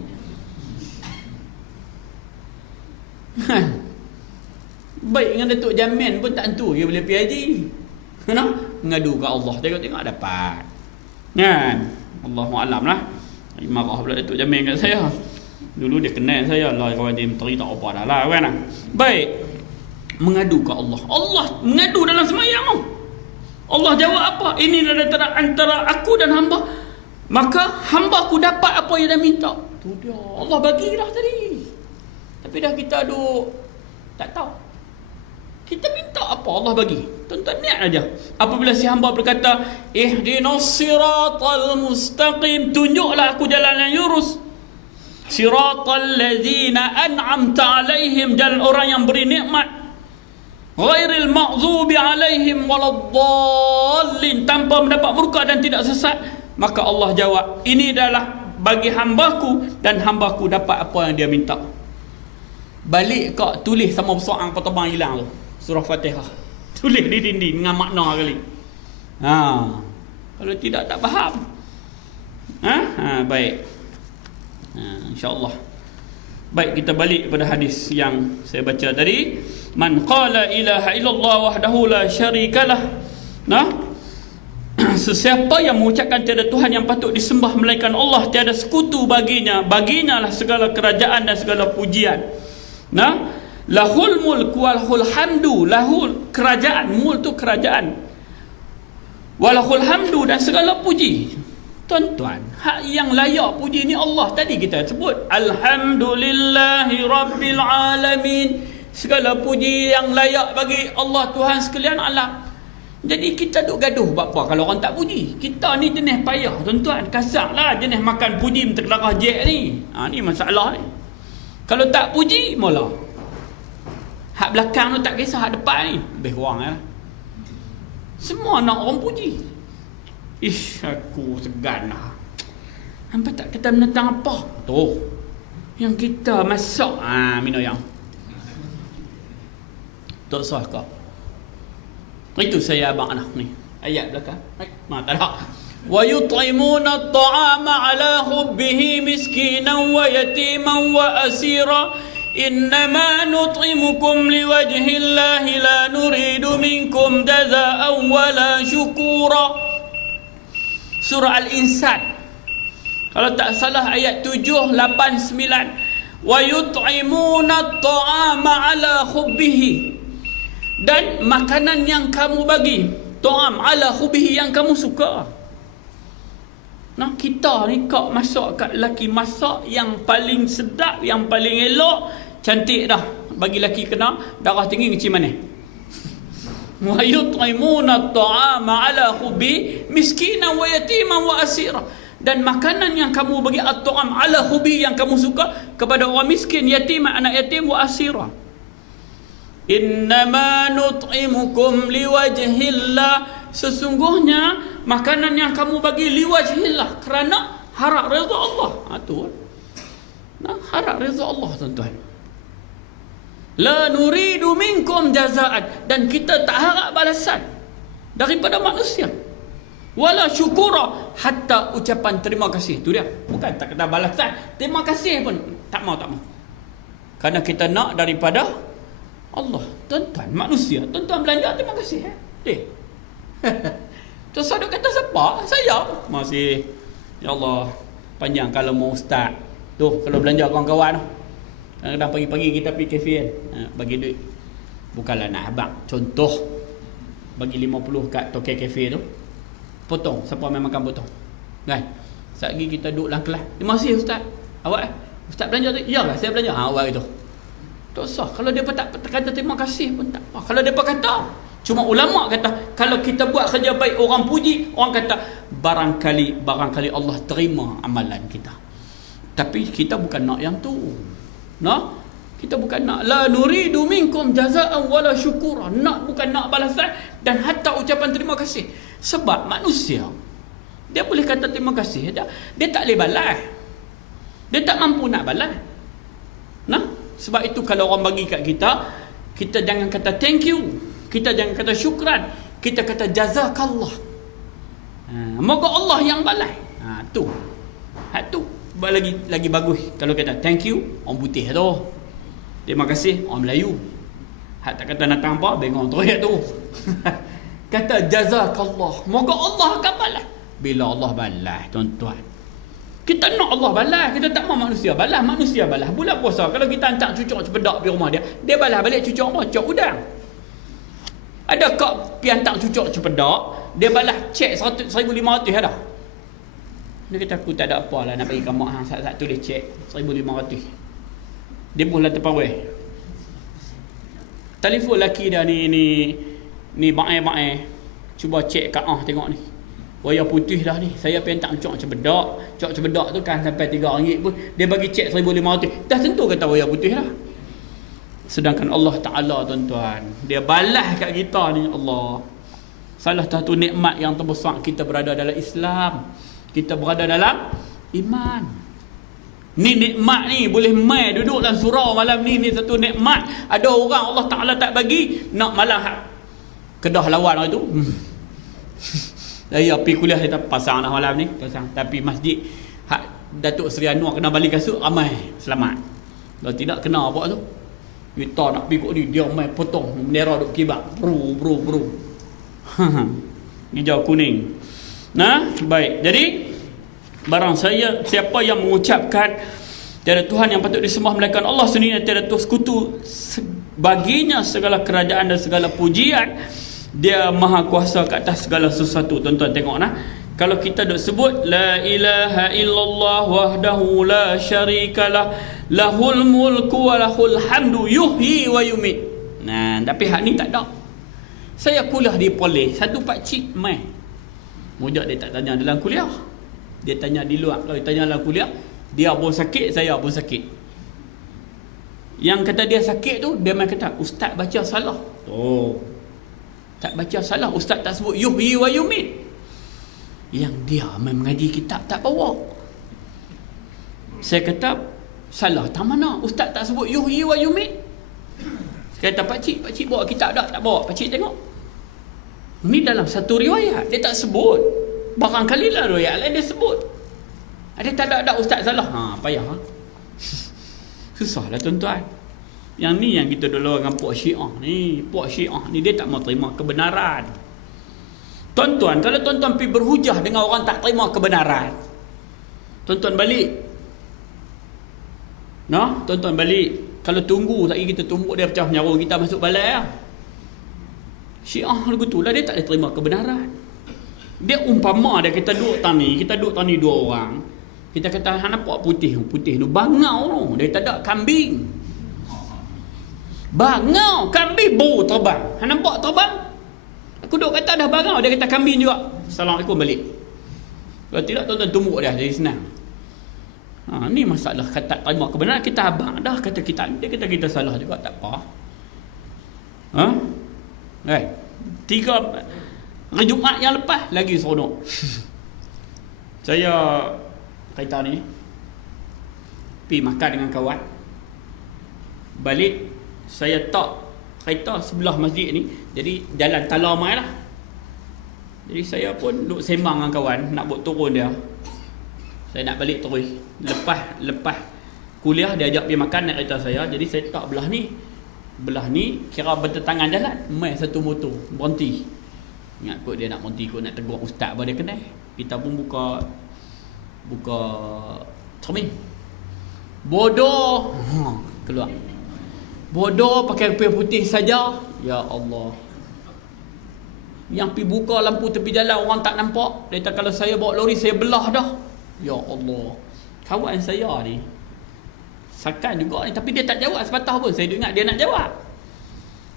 Baik dengan Datuk Jamin pun tak tentu dia boleh pergi haji. Mengadu ke Allah, tengok dapat. Kan? Allahu'alam lah. Marah pula Datuk Jamin kat saya. Dulu dia kenal saya lah, kawan dia menteri tak apa dah lah kan. Baik, mengadu ke Allah. Allah mengadu dalam sembahyang. Allah jawab apa? Ini adalah antara aku dan hamba, maka hamba aku dapat apa yang dia minta. Tu dia, Allah bagilah tadi. Tapi dah kita duk tak tahu, kita minta apa Allah bagi. Tuan-tuan, niat aja. Apabila si hamba berkata ihdinas siratal mustaqim, tunjuklah aku jalan yang lurus. Siratal ladzina an'amta alaihim, jalan orang yang beri nikmat. Ghairil maghdubi alaihim waladdallin, tanpa mendapat murka dan tidak sesat. Maka Allah jawab, ini adalah bagi hambaku dan hambaku dapat apa yang dia minta. Balik kau tulis sama soal pertama hilang tu, surah Fatihah, tulis di dinding dengan makna kali. Kalau tidak tak faham. Baik. InsyaAllah. Baik, kita balik pada hadis yang saya baca tadi. Man qala ilaha illallah wahdahu la syarikalah. Sesiapa yang mengucapkan tiada Tuhan yang patut disembah melainkan Allah, tiada sekutu baginya, baginyalah segala kerajaan dan segala pujian. Lahul mulku walahul hamdu, lahul kerajaan, mul tu kerajaan, walahul hamdu dan segala puji. Tuan-tuan, hak yang layak puji ni Allah. Tadi kita sebut alhamdulillahi rabbil alamin, segala puji yang layak bagi Allah Tuhan sekalian alam. Jadi kita duk gaduh buat apa kalau orang tak puji. Kita ni jenis payah tuan-tuan, kasarlah jenis makan puji menterlarah jet ni. Ni masalah ni. Kalau tak puji mula hak belakang tu tak kisah, hak depan ni lebih kurang lah. Semua nak orang puji. Ish, aku segan lah. Hampa tak kata menentang apa? Tu yang kita masak, minum yang tak sah kau. Itu saya abang anak ni. Ayat belakang. Tak ada. Wa yut'imuna at-ta'ama 'ala hubbihi miskinan wa yatiman wa asira. Innama nut'imukum liwajhillahi la nuridu minkum jazaa'an wala syukura. Surah Al-Insan. Kalau tak salah ayat 7, 8, 9. Wa yut'imuna at-ta'ama 'ala hubbihi. Dan makanan yang kamu bagi, ta'am 'ala hubbihi, yang kamu suka. Nah, kita ni kak masak kat lelaki, masak yang paling sedap, yang paling elok, cantik dah. Bagi lelaki kena darah tinggi kecil mana? Wa yut'imuna at-ta'ama 'ala hubbi miskinan wa yatiman wa asira. Dan makanan yang kamu bagi at-ta'am 'ala hubbi, yang kamu suka, kepada orang miskin, yatim, anak yatim, wa asira. Innama nut'imukum liwajhillah. Sesungguhnya makanan yang kamu bagi liwajhillah, kerana harap redha Allah. Tu. Nah, harap redha Allah, tuan-tuan. La nuridu minkum jazaan. Dan kita tak harap balasan daripada manusia. Wala syukura, hatta ucapan terima kasih. Tu dia. Bukan tak kata balasan, terima kasih pun tak mau. Kerana kita nak daripada Allah. Tuan-tuan, manusia, tuan-tuan belanja, terima kasih. Terus ada kata siapa? Saya. Masih. Ya Allah, panjang kalau mau ustaz. Tu, kalau belanja kawan-kawan. Kadang pagi-pagi kita pergi kafe kan. Bagi duit. Bukanlah nak abang. Contoh, bagi 50 kat tokai kafe tu. Potong. Siapa memang makan potong. Kan? Saat lagi kita duduk dalam kelas. Terima kasih ustaz. Awak ustaz belanja tu? Ya lah, saya belanja. Awak itu. Tak sah. Kalau dia tak kata terima kasih pun tak apa. Kalau dia kata, cuma ulama kata, kalau kita buat kerja baik, orang puji, orang kata barangkali Allah terima amalan kita. Tapi kita bukan nak yang tu. Nah, kita bukan nak la nuridu minkum jazaa'an wala syukura. Nak, bukan nak balasan dan hatta ucapan terima kasih. Sebab manusia, dia boleh kata terima kasih, dia tak boleh balas. Dia tak mampu nak balas. Nah, sebab itu kalau orang bagi kat kita, kita jangan kata thank you, kita jangan kata syukran, kita kata jazakallah. Moga Allah yang balas. Tu. Tu lagi bagus kalau kata thank you orang putih tu. Terima kasih orang Melayu. Hak tak kata datang apa, bengong teriak tu. Kata jazakallah, moga Allah akan balas. Bila Allah balas, tuan-tuan, kita nak Allah balas, kita tak mahu manusia balas. Manusia balas bulan puasa, kalau kita hantar cucuk cepedak pergi rumah dia balas balik cucuk apa? Cucuk udang. Ada kau pergi hantar cucuk cepedak, dia balas cek 1,500 ada. Dia kata aku tak ada apa lah nak bagi kamu saat tulis cek 1,500. Dia pun lah terpawai. Telefon lelaki dah ni baik. Cuba cek kat tengok ni. Wayar putih dah ni. Saya pergi hantar cok cebedak. Cok cebedak tu kan sampai RM3 pun dia bagi cek 1,500. Dah tentu kata wayar putih lah. Sedangkan Allah Ta'ala, tuan-tuan, dia balas kat kita ni. Allah, salah satu nikmat yang terbesar kita berada dalam Islam, kita berada dalam iman. Ni nikmat ni boleh mai duduk dalam surau malam ni satu nikmat. Ada orang Allah Ta'ala tak bagi, nak malam Kedah lawan itu. Saya pergi kuliah, saya pasang dah malam ni, pasang. Tapi masjid Datuk Seri Anwar kena balik kasut, ramai selamat. Kalau tidak kena apa tu, kita nak pergi kot ni, dia main potong bendera duk kibak, bro. Hijau kuning. Nah, baik. Jadi barang siapa yang mengucapkan tiada Tuhan yang patut disembah melainkan Allah sendiri, tiada sekutu baginya segala kerajaan dan segala pujian, dia maha kuasa ke atas segala sesuatu. Tuan-tuan tengok nah, kalau kita duk sebut la ilaha illallah wahdahu la syarikalah lahul mulku wa lahul hamdu yuhyi wa yumit. Nah, tapi hak ni tak ada. Saya kuliah di Polis, satu pakcik mai. Mujak dia tak tanya dalam kuliah, dia tanya di luar. Kalau dia tanya dalam kuliah, dia pun sakit, saya pun sakit. Yang kata dia sakit tu, dia main kata ustaz baca salah. Oh, tak baca salah. Ustaz tak sebut yuhyi wa yumit. Yang dia main mengaji kitab tak bawa. Saya kata, salah tak mana? Ustaz tak sebut yuhyi wa yumit. Saya kata, pakcik bawa kitab tak bawa. Pakcik tengok. Ini dalam satu riwayat. Dia tak sebut. Barangkali lah riwayat lain dia sebut. Ada tak ada ustaz salah. Payah. Susahlah tuan-tuan. Yang ni yang kita dulu dengan puak Syiah ni. Puak Syiah ni dia tak mau terima kebenaran. Tuan-tuan, kalau tuan-tuan pergi berhujah dengan orang tak terima kebenaran, tuan-tuan balik. Tuan-tuan balik. Kalau tunggu, lagi kita tunggu dia pecah nyawa kita masuk balai lah. Syiah lagu tu lah, dia tak boleh terima kebenaran. Dia umpama dia kita duduk tani 2 orang. Kita kata, hang nampak putih tu bangau tu. Dia tak ada kambing. Bangau, kambing bau terbang. Hang nampak terbang? Aku duduk kata dah bangau, dia kata kambing juga. Assalamualaikum balik. Kalau tidak tuan-tuan tumbuk dia, jadi senang. Ni masalah kata terima kebenaran. Kita abang dah kata kita, dia kata kita salah juga, tak apa. Right. 3 hari Jumaat yang lepas lagi seronok. Saya kereta ni pergi makan dengan kawan. Balik saya tak kereta sebelah masjid ni, jadi jalan talamai lah. Jadi saya pun duduk sembang dengan kawan, nak buat turun dia. Saya nak balik terus. Lepas kuliah dia ajak pergi makan naik kereta saya. Jadi saya tak belah ni kira bertentangan jalan. Mai satu motor berhenti. Ingat kot dia nak berhenti kot, nak tegur ustaz apa dia kenal. Kita pun buka cermin. Bodoh. Keluar. Bodoh pakai kain putih saja. Ya Allah. Yang pergi buka lampu tepi jalan orang tak nampak. Dia kata kalau saya bawa lori saya belah dah. Ya Allah. Kawan saya ni sakan juga ni, tapi dia tak jawab sepatah pun. Saya ingat dia nak jawab.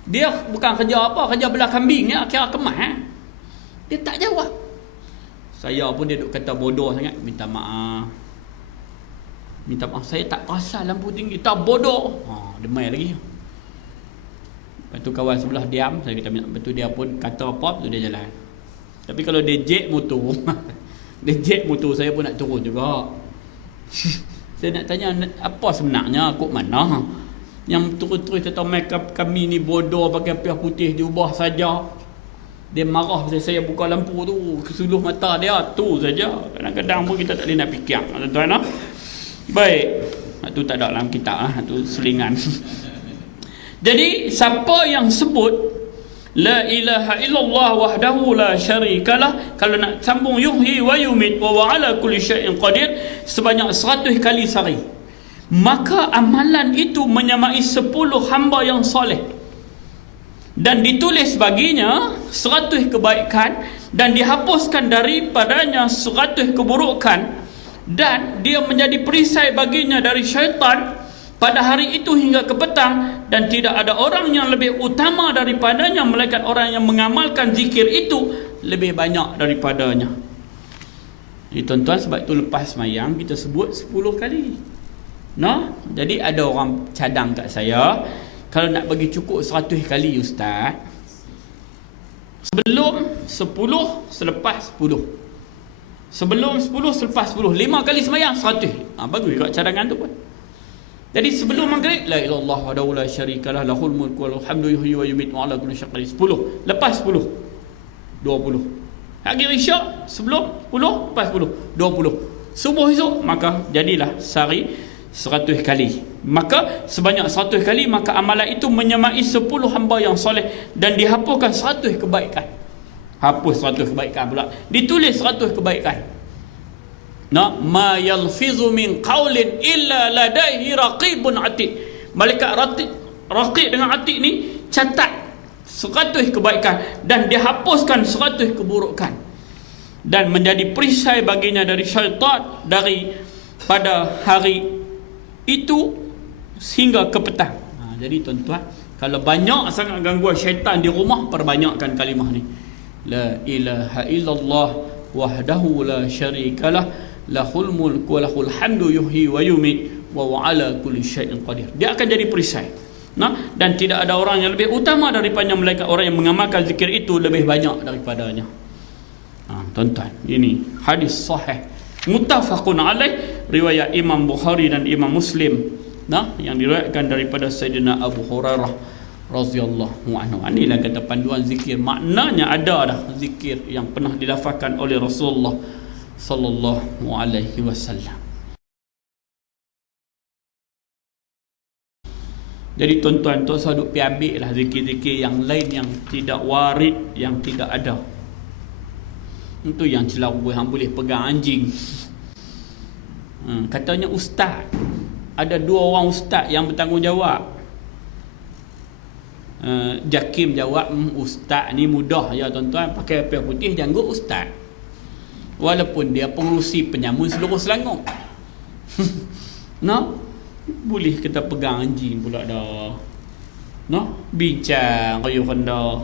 Dia bukan kerja apa, kerja belah kambing ya, kira kemas. Dia tak jawab. Saya pun dia duk kata bodoh sangat. Minta maaf, saya tak perasan lampu tinggi. Tak bodoh. Demai lagi. Lepas tu kawan sebelah diam. Saya kata minta. Lepas tu dia pun kata apa, tu dia jalan. Tapi kalau dia jet motor saya pun nak turun juga. Saya nak tanya, apa sebenarnya, kok mana yang terus-terus kata makeup kami ni bodoh pakai piah putih diubah saja. Dia marah pasal saya buka lampu tu, kesuluh mata dia tu saja. Kadang-kadang pun kita tak boleh nak fikir, tuan-tuan. Baik, tu tak ada dalam kitab lah, tu selingan. Jadi siapa yang sebut la ilaha illallah wahdahu la syarikalah, kalau nak sambung yuhyi wa yumit wa ala kulli syai'in qadir sebanyak 100 kali sehari, maka amalan itu menyamai 10 hamba yang soleh dan ditulis baginya 100 kebaikan dan dihapuskan daripadanya 100 keburukan, dan dia menjadi perisai baginya dari syaitan pada hari itu hingga ke petang, dan tidak ada orang yang lebih utama daripadanya melainkan orang yang mengamalkan zikir itu lebih banyak daripadanya. Ini tuan-tuan, sebab itu lepas semayang kita sebut 10 kali. Jadi ada orang cadang kat saya, kalau nak bagi cukup 100 kali ustaz, sebelum 10, selepas 10. Sebelum 10, selepas 10. 5 kali semayang 100. Bagus kat cadangan tu pun. Jadi sebelum maghrib la ilaha illallah wahdahu la syarikalah lahul mulku wa lahul hamdu yuhyi wa yumiitu wa ala kulli syai'in qadir 10. Lepas 10 20. Akhir isyak sebelum 10, lepas 10 20. Subuh esok maka jadilah sehari 100 kali. Maka sebanyak 100 kali, maka amalan itu menyamai 10 hamba yang soleh dan dihapuskan 100 kebaikan. Hapus 100 kebaikan pula, ditulis 100 kebaikan. Ma yalfizu min qaulin illa ladaihi raqibun atid. Malaikat raqib dengan atid ni catat 100 kebaikan dan dihapuskan 100 keburukan, dan menjadi perisai baginya dari syaitan dari pada hari itu sehingga ke petang. Jadi tuan-tuan, kalau banyak sangat gangguan syaitan di rumah, perbanyakkan kalimah ni, la ilaha illallah wahdahu la syarikalah lahul mulku wa lahul hamdu yuhyi wa yumit wa ala kulli syai'in qadir. Dia akan jadi perisai. Dan tidak ada orang yang lebih utama daripada mereka, orang yang mengamalkan zikir itu lebih banyak daripadanya. Tuan-tuan, ini hadis sahih muttafaqun alaih, riwayat Imam Bukhari dan Imam Muslim, yang diriwayatkan daripada Sayyidina Abu Hurairah radhiyallahu anhu. Inilah kata panduan zikir. Maknanya ada dah zikir yang pernah dilafazkan oleh Rasulullah sallallahu alaihi wasallam. Jadi tuan-tuan, tu saduk pi ambil lah zikir-zikir yang lain yang tidak warid, yang tidak ada. Itu yang celawai hang boleh pegang anjing. Katanya ustaz, ada 2 orang ustaz yang bertanggungjawab. Jakim jawab, ustaz ni mudah ya tuan-tuan, pakai api putih janggut ustaz, walaupun dia pengurusi penyamun seluruh Selangor. Boleh kita pegang anjing pula dah. Bincang kayu rendah.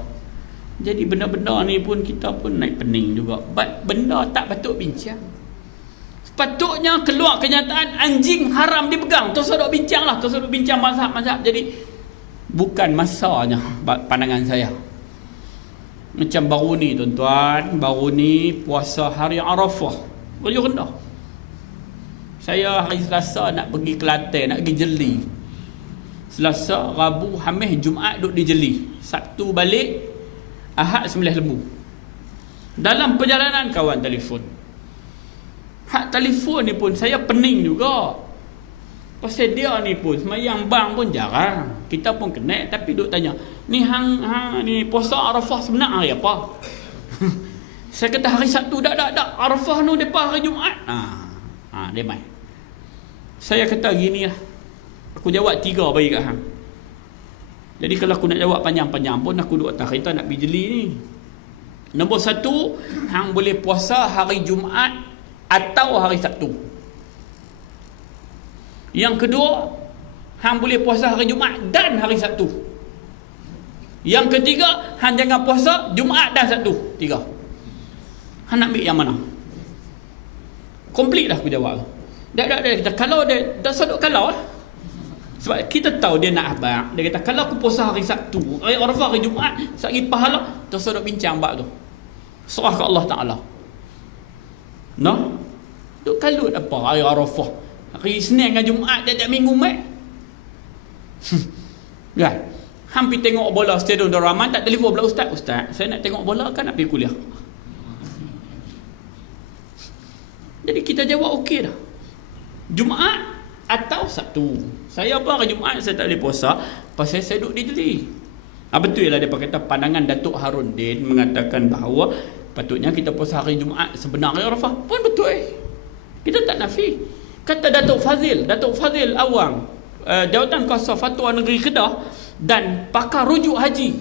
Jadi benda-benda ni pun kita pun naik pening juga. Benda tak patut bincang. Sepatutnya keluar kenyataan anjing haram dipegang. Terus ada bincang lah, terus ada bincang mazhab-mazhab. Jadi bukan masanya pandangan saya. Macam baru ni tuan-tuan, baru ni puasa hari Arafah, kayu rendah. Saya hari Selasa nak pergi Kelantan, nak pergi Jeli. Selasa, Rabu, Khamis, Jumaat duduk di Jeli. Sabtu balik, Ahad sembelih lembu. Dalam perjalanan kawan telefon. Hak telefon ni pun saya pening juga. Pasal dia ni pun semayang bang pun jarang. Kita pun kena, tapi duk tanya, ni hang ni puasa Arafah sebenar hari apa? Saya kata hari Sabtu dak. Arafah nu depa hari Jumaat. Dia mai. Saya kata gini lah. Aku jawab 3 bagi kat hang. Jadi kalau aku nak jawab panjang-panjang pun aku duduk atas kereta nak pergi Jeli ni. Nombor 1, hang boleh puasa hari Jumaat atau hari Sabtu. Yang kedua, hang boleh puasa hari Jumaat dan hari Sabtu. Yang ketiga, hang jangan puasa Jumaat dan Sabtu. 3. Hang nak ambil yang mana? Komplit dah aku jawab. Dah kata kalau dia dah sadut kalau lah. Sebab kita tahu dia nak abang. Dia kata kalau aku puasa hari Sabtu, hari Arafah, hari Jumaat, sehari pahala, terus sadut bincang bab tu. Serah ke Allah Taala. Duk kalut apa hari Arafah? Hari Isnin dengan Jumaat tiap minggu mat. Kan? Hampir tengok bola Stadium Darul Rahman, tak telefon pula ustaz, saya nak tengok bola kan nak pergi kuliah. Jadi kita jawab okey dah. Jumaat atau Sabtu. Saya apa hari Jumaat saya tak boleh puasa pasal saya duduk di Jeli. Betul lah dia kata pandangan Datuk Harun Din mengatakan bahawa patutnya kita puasa hari Jumaat sebenarnya Arafah. Pun betul. Kita tak nafi. Kata Datuk Fazil Awang, Jawatan Kuasa Fatwa Negeri Kedah dan pakar rujuk haji.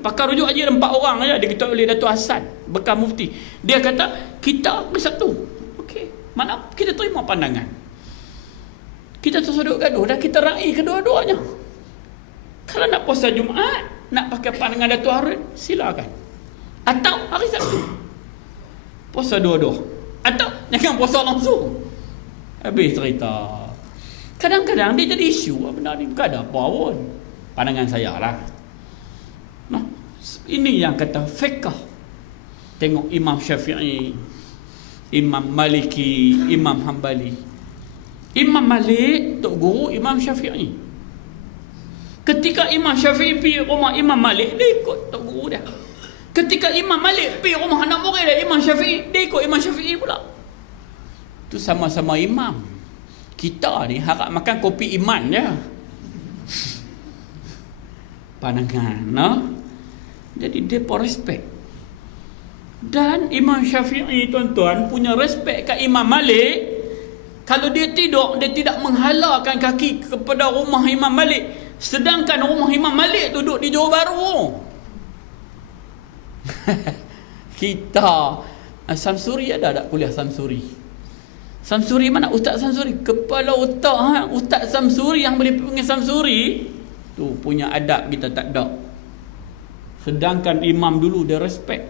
Pakar rujuk haji ada 4 orang saja diketuai oleh Datuk Hassan, bekas mufti. Dia kata kita bersatu. Okey, mana kita terima pandangan. Kita tersedut gaduh dah, kita raih kedua-duanya. Kalau nak puasa Jumaat, nak pakai pandangan Datuk Harun, silakan. Atau hari Sabtu, puasa dua-dua. Atau jangan puasa langsung. Habis cerita. Kadang-kadang dia jadi isu. Benda ni bukan ada apa pun. Pandangan saya lah. Ini yang kata fiqh. Tengok Imam Syafi'i, Imam Maliki, Imam Hanbali. Imam Malik, Tok Guru Imam Syafi'i. Ketika Imam Syafi'i pergi rumah Imam Malik, dia ikut Tok Guru dia. Ketika Imam Malik pergi rumah anak murid dia Imam Syafi'i, dia ikut Imam Syafi'i pula. Itu sama-sama imam. Kita ni harap makan kopi iman je. Pandangan, Jadi depa respect. Dan Imam Syafi'i tuan-tuan punya respect kat Imam Malik. Kalau dia tidur, dia tidak menghalalkan kaki kepada rumah Imam Malik. Sedangkan rumah Imam Malik duduk di Johor Bahru. Kita Samsuri ada tak kuliah Samsuri? Samsuri mana? Ustaz Samsuri. Kepala otak Ustaz Samsuri yang boleh panggil Samsuri. Tu punya adab kita tak ada. Sedangkan imam dulu dia respect.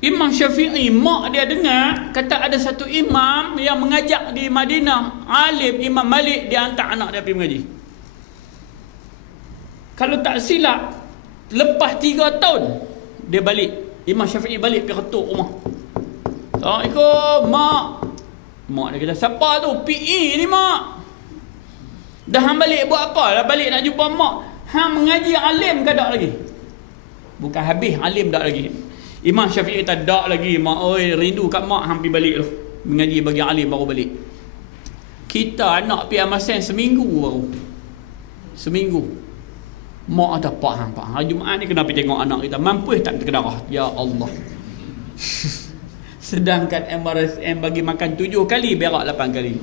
Imam Syafi'i, mak dia dengar kata ada satu imam yang mengajak di Madinah, alim Imam Malik, dia hantar anak dia pergi mengaji. Kalau tak silap, lepas 3 tahun dia balik Imam Syafi'i balik pergi ketuk rumah. Assalamualaikum, mak. Mak dia kata, siapa tu? PE ni, mak. Dah hang balik buat apa? Dah balik nak jumpa mak. Hang mengaji alim ke tak lagi? Bukan habis alim tak lagi. Imam Syafi'i kata, tak lagi, mak. Oi, rindu kat mak, hang pergi balik tu. Mengaji bagi alim baru balik. Kita anak pergi amasan seminggu baru. Seminggu. Mak kata, pak hang. Hari Jumaat ni kena pergi tengok anak kita. Mampu tak terkedarah? Ya Allah. Sedangkan MRSM bagi makan 7 kali, berak 8 kali.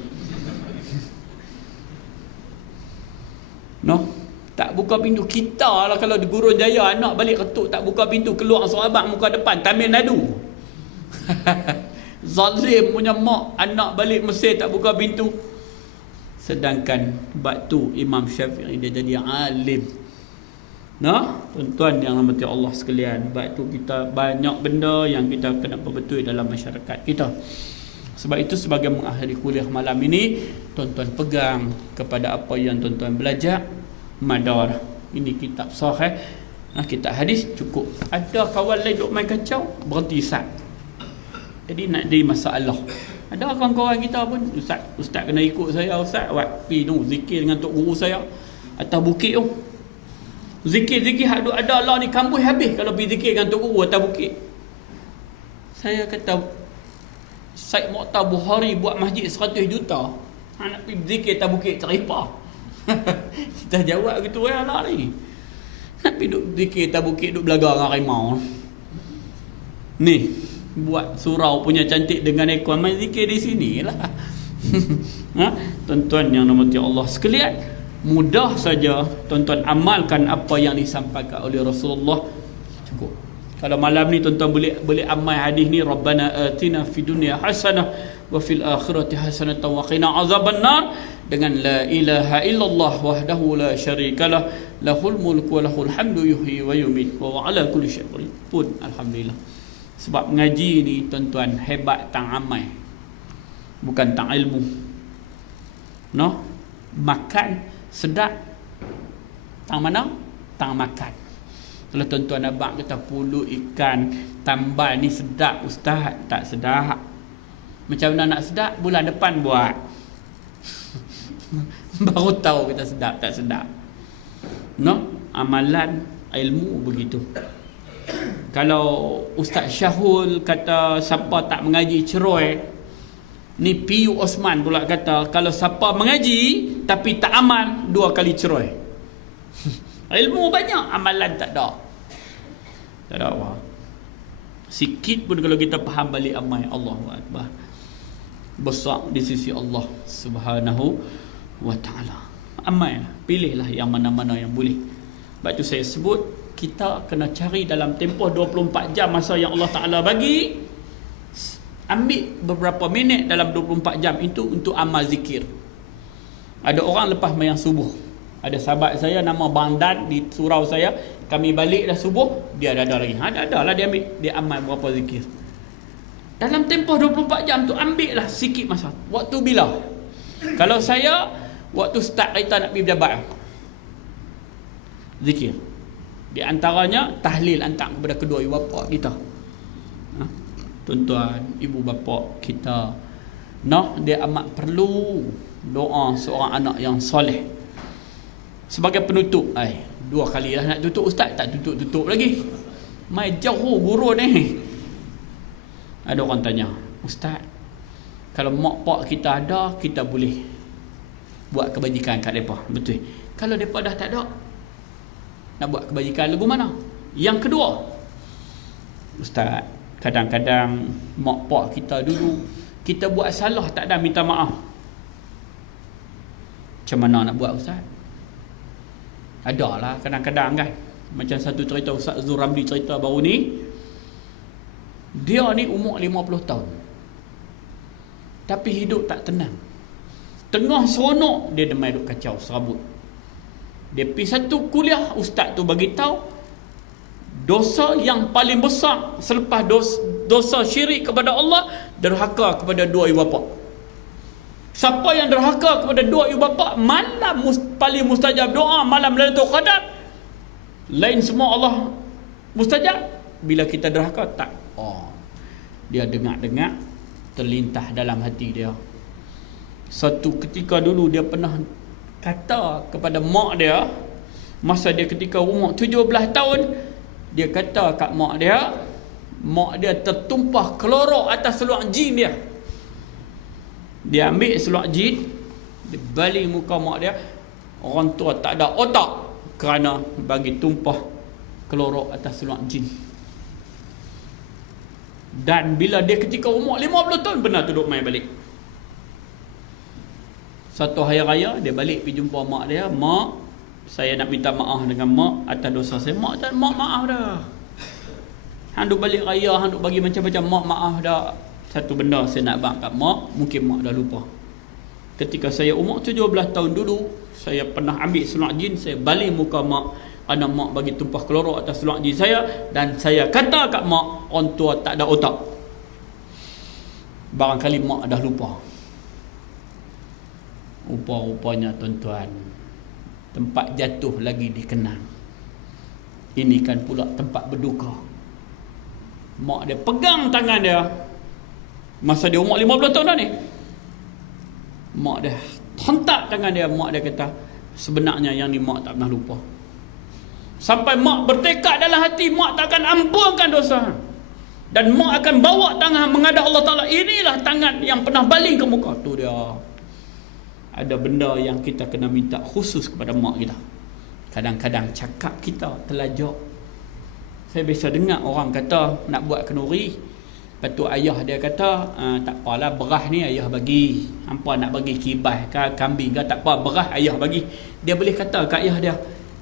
No? Tak buka pintu. Kita lah kalau di Gurun Jaya, anak balik ketuk, tak buka pintu, keluar Sarawak muka depan, Tamil Nadu. Zalim punya mak, anak balik Mesir tak buka pintu. Sedangkan batu Imam Syafi'i dia jadi alim. Nah, tuan-tuan yang rahmati Allah sekalian, sebab itu kita banyak benda yang kita kena perbetul dalam masyarakat kita. Sebab itu sebagai mengakhiri kuliah malam ini, tuan-tuan pegang kepada apa yang tuan-tuan belajar. Madar, ini kitab sahih, kitab hadis cukup. Ada kawan lain duk main kacau, berhenti Ustaz. Jadi nak jadi masalah. Ada kawan-kawan kita pun, Ustaz kena ikut saya, Ustaz buat pergi tu zikir dengan tok guru saya atas bukit tu. Zikir-zikir ada Allah ni kampus habis kalau pergi zikir dengan tok guru atas bukit. Saya kata, Syed Mokhtar Bukhari buat masjid 100 juta, nak pergi zikir atas bukit ceripah. Kita jawab gitu, lah ni nak pergi duk zikir atas bukit, duk belaga dengan harimau ni, buat surau punya cantik dengan ekor, main zikir di sini lah. Tuan-tuan yang nama Allah sekalian, mudah saja tuan-tuan amalkan apa yang disampaikan oleh Rasulullah. Cukup. Kalau malam ni tuan-tuan boleh amal hadis ni, Rabbana atina fid dunya hasanah wa fil akhirati hasanah wa qina azabannar, dengan la ilaha illallah wahdahu la syarikalah lahul mulku wa lahul hamdu yuhyi wa yumiit wa ala kulli syai'in pun alhamdulillah. Sebab mengaji ni tuan-tuan hebat tang amal, bukan tang ilmu. No? Makan sedap tang mana? Tang makan. Kalau tuan-tuan abang kata pulut ikan tambal ni sedap ustaz, tak sedap. Macam mana nak sedap? Bulan depan buat. Baru tahu kita sedap tak sedap. No? Amalan ilmu begitu. Kalau Ustaz Syahul kata siapa tak mengaji ceroi, ni Piyu Osman pula kata kalau siapa mengaji tapi tak amal 2 kali ceroi. Ilmu banyak, amalan tak ada. Tak ada apa. Sikit pun kalau kita faham balik amal, Allahu Akbar, besar di sisi Allah Subhanahu wa ta'ala. Amal, pilihlah yang mana-mana yang boleh. Sebab tu saya sebut, kita kena cari dalam tempoh 24 jam masa yang Allah Ta'ala bagi, ambil beberapa minit dalam 24 jam itu untuk amal zikir. Ada orang lepas mayang subuh, ada sahabat saya nama Bang Dan di surau saya, kami balik dah subuh, dia ada lagi. Ada lah dia ambil, dia amal berapa zikir. Dalam tempoh 24 jam tu ambil lah sikit masa. Waktu bila? Kalau saya waktu start kereta nak pergi pejabat, zikir. Di antaranya tahlil hantar kepada kedua ibu bapa kita. Tuan-tuan, ibu bapa kita, dia amat perlu doa seorang anak yang soleh. Sebagai penutup, 2 kali dah nak tutup ustaz, tak tutup lagi. Mai jauh guru ni. Ada orang tanya, ustaz, kalau mak pak kita ada, kita boleh buat kebajikan kat mereka. Betul. Kalau mereka dah tak ada, nak buat kebajikan lagu mana? Yang kedua, ustaz, kadang-kadang mak pak kita dulu, kita buat salah tak ada minta maaf. Macam mana nak buat ustaz? Adalah kadang-kadang kan. Macam satu cerita Ustaz Zul Ramli cerita baru ni. Dia ni umur 50 tahun, tapi hidup tak tenang. Tengah seronok dia demai duk kacau serabut. Dia pergi satu kuliah, ustaz tu bagi tahu dosa yang paling besar selepas dosa syirik kepada Allah, derhaka kepada 2 ibu bapa. Siapa yang derhaka kepada 2 ibu bapa, malam paling mustajab doa, malam Lailatul Qadar, lain semua Allah mustajab, bila kita derhaka? Tak. Dia dengar-dengar, terlintas dalam hati dia. Satu ketika dulu dia pernah kata kepada mak dia, masa dia ketika umur 17 tahun, dia kata kat mak dia tertumpah kelorok atas seluar jin dia. Dia ambil seluar jin, dia balik muka mak dia. Orang tua tak ada otak kerana bagi tumpah kelorok atas seluar jin. Dan bila dia ketika umur 50 tahun, benar tu duk main balik. Satu hari raya, dia balik pergi jumpa mak dia. Mak, saya nak minta maaf dengan mak atas dosa saya. Mak maaf dah. Hang duk balik raya, hang duk bagi macam-macam. Mak maaf dah. Satu benda saya nak bang kat mak, mungkin mak dah lupa. Ketika saya umur 17 tahun dulu, saya pernah ambil seluar jin, saya balik muka mak. Anak mak bagi tumpah kelorok atas seluar jin saya, dan saya kata kat mak, orang tua tak ada otak. Barangkali mak dah lupa. Rupa-rupanya tuan-tuan, tempat jatuh lagi dikenang. Ini kan pula tempat berduka. Mak dia pegang tangan dia masa dia umur 50 tahun dah ni. Mak dia hentak tangan dia. Mak dia kata, sebenarnya yang ni mak tak pernah lupa. Sampai mak bertekad dalam hati, mak takkan ampunkan dosa. Dan mak akan bawa tangan menghadap Allah Ta'ala. Inilah tangan yang pernah baling ke muka. Tu dia. Ada benda yang kita kena minta khusus kepada mak kita. Kadang-kadang cakap kita telajak. Saya biasa dengar orang kata nak buat kenduri. Lepas tu ayah dia kata, tak apalah, beras ni ayah bagi. Hampa nak bagi kibas ke kambing ke, tak apa, beras ayah bagi. Dia boleh kata kat ayah dia,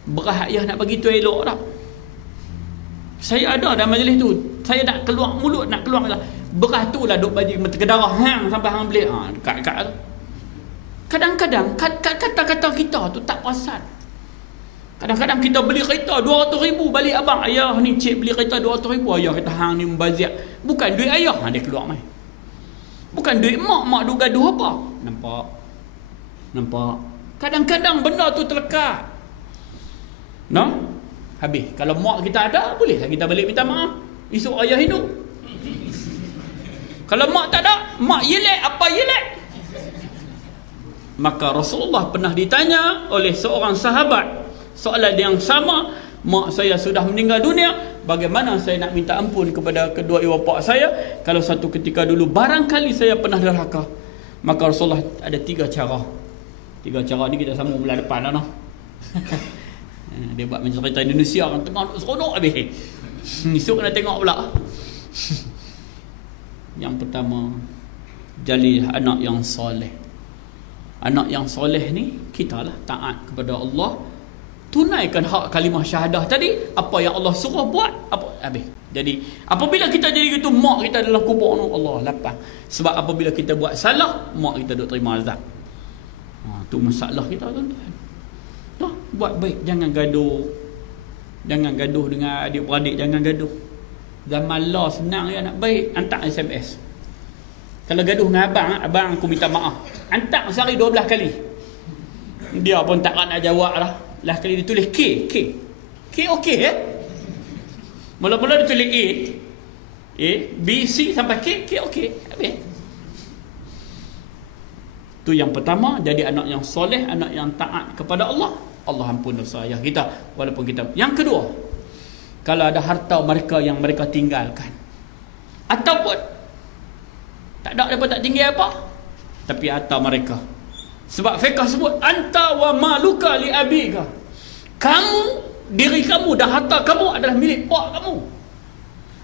beras ayah nak bagi tu elok tak? Saya ada dalam majlis tu, saya nak keluar mulut, nak keluar lah, beras tu lah duk bagi ke darah hang sampai hang beli. Dekat kadang-kadang kata-kata kita tu tak perasan. Kadang-kadang kita beli kereta 200,000, balik abang, ayah ni cik beli kereta 200,000, ayah kata hang ni membazir. Bukan duit ayah, dia keluar mai. Bukan duit mak duk gaduh apa. Nampak. Kadang-kadang benda tu terlekat. Habis. Kalau mak kita ada, bolehlah kita balik minta maaf. Esok ayah hidup. Kalau mak tak ada, mak yelek apa yelek. Maka Rasulullah pernah ditanya oleh seorang sahabat soalan yang sama. Mak saya sudah meninggal dunia, bagaimana saya nak minta ampun kepada kedua ibu bapa saya kalau satu ketika dulu barangkali saya pernah derhaka? Maka Rasulullah ada 3 cara. 3 cara ni kita sambung bulan depan lah. Dia buat macam cerita Indonesia kan, tengah duk seronok habis. Esok kena tengok pula. Yang pertama, jalih anak yang soleh. Anak yang soleh ni, kita lah taat kepada Allah, tunaikan hak kalimah syahadah tadi. Apa yang Allah suruh buat, apa habis. Jadi apabila kita jadi gitu, mak kita dalam kubur tu, Allah lapang. Sebab apabila kita buat salah, mak kita duk terima azab. Tu masalah kita tuan-tuan. Buat baik, jangan gaduh. Jangan gaduh dengan adik-beradik, jangan gaduh. Zaman lah senang ya nak baik, hantar SMS. Kalau gaduh dengan abang aku minta maaf. Hantar sehari 12 kali. Dia pun tak nak jawab lah. Lah kali dia tulis K okey Mula-mula dia tulis A, B, C sampai K okey. Habis. Tu yang pertama, jadi anak yang soleh, anak yang taat kepada Allah. Allah ampun dosa ayah kita walaupun kita. Yang kedua, kalau ada harta mereka yang mereka tinggalkan, ataupun tak ada mereka tak tinggal apa, tapi harta mereka. Sebab fiqh sebut anta wa maluka li abika. Kamu, diri kamu dan harta kamu adalah milik pak kamu.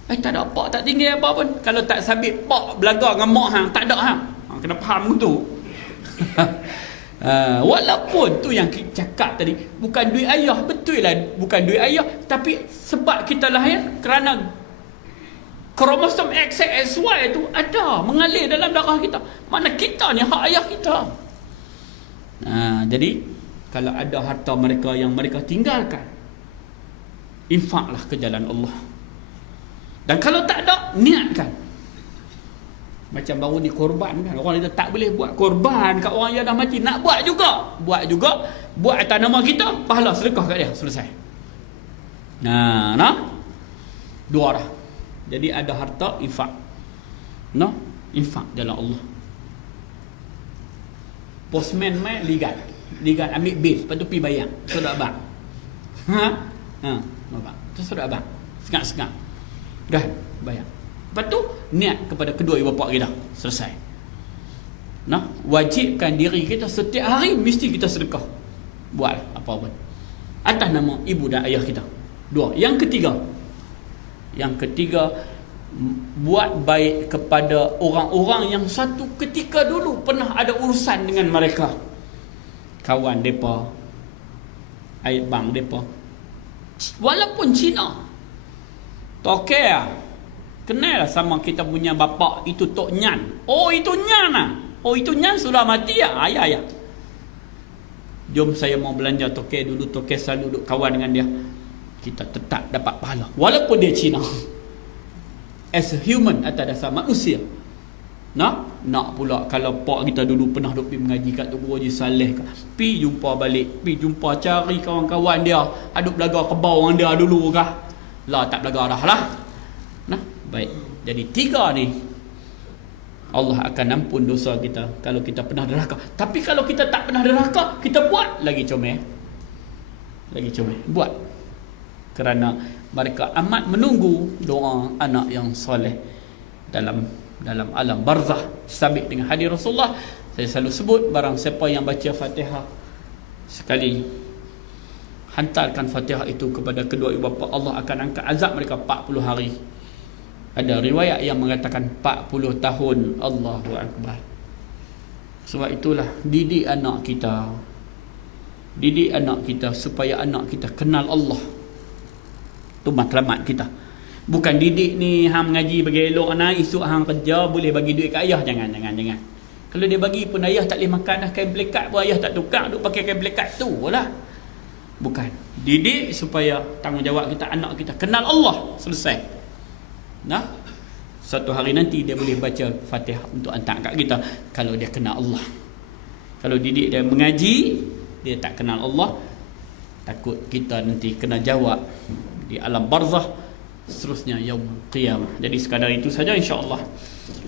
Tak ada pak tak tinggal apa pun. Kalau tak sabit pak belaga dengan mak hang, tak ada hang. Kena faham tu. Walaupun tu yang kita cakap tadi, bukan duit ayah, betul lah bukan duit ayah, tapi sebab kita lahir kerana kromosom XY tu ada mengalir dalam darah kita. Mana kita ni hak ayah kita. Jadi kalau ada harta mereka yang mereka tinggalkan, infaklah ke jalan Allah. Dan kalau tak ada, niatkan. Macam baru ni korban kan, orang kita tak boleh buat korban kat orang yang dah mati. Nak buat juga, buat atas nama kita, pahala sedekah kat dia, selesai. Dua dah. Jadi ada harta, infak. No, infak jalan Allah. Postman mai ligat ambil bil, lepas tu pergi bayar. Saudara abang. Abang. Tu saudara abang. Sengak-sengak. Dah bayar. Lepas tu niat kepada kedua ibu bapa kita. Selesai. Nah, wajibkan diri kita setiap hari mesti kita sedekah. Buat apa pun. Atas nama ibu dan ayah kita. Dua. Yang ketiga, buat baik kepada orang-orang yang satu ketika dulu pernah ada urusan dengan mereka. Kawan mereka, air bang mereka, walaupun Cina, tokeh kenal sama kita punya bapa itu Tok Nyan. Oh itu Nyan lah. Oh itu Nyan sudah mati ya. Ayah. Jom saya mau belanja tokeh dulu. Tokeh selalu duduk kawan dengan dia. Kita tetap dapat pahala walaupun dia Cina. As a human, atas dasar manusia. Nak pula kalau pak kita dulu pernah duk pergi mengaji kat Tok Guru Haji Saleh, pi jumpa balik, pi jumpa cari kawan-kawan dia, aduk belaga kebau dengan dia dulu kah? Lah tak belaga dah lah. Baik. Jadi tiga ni Allah akan ampun dosa kita kalau kita pernah derhaka. Tapi kalau kita tak pernah derhaka, kita buat lagi comel. Buat. Kerana mereka amat menunggu doa anak yang soleh dalam alam barzah. Sabit dengan hadis Rasulullah, saya selalu sebut, barang siapa yang baca Fatihah sekali, hantarkan Fatihah itu kepada kedua ibu bapa, Allah akan angkat azab mereka 40 hari. Ada riwayat yang mengatakan 40 tahun. Allahu Akbar. Sebab itulah didik anak kita supaya anak kita kenal Allah. Tu matlamat kita. Bukan didik ni hang mengaji bagi elok anak, esok hang kerja boleh bagi duit kat ayah. Jangan. Kalau dia bagi pun ayah tak boleh makan dah, kain plekat pun ayah tak tukar, duk pakai kain plekat tu lah. Bukan. Didik supaya tanggungjawab kita, anak kita kenal Allah. Selesai. Satu hari nanti dia boleh baca Fatihah untuk hantar kat kita kalau dia kenal Allah. Kalau didik dia mengaji, dia tak kenal Allah, takut kita nanti kena jawab di alam barzah, seterusnya yaumul qiyamah. Jadi sekadar itu saja, insya-Allah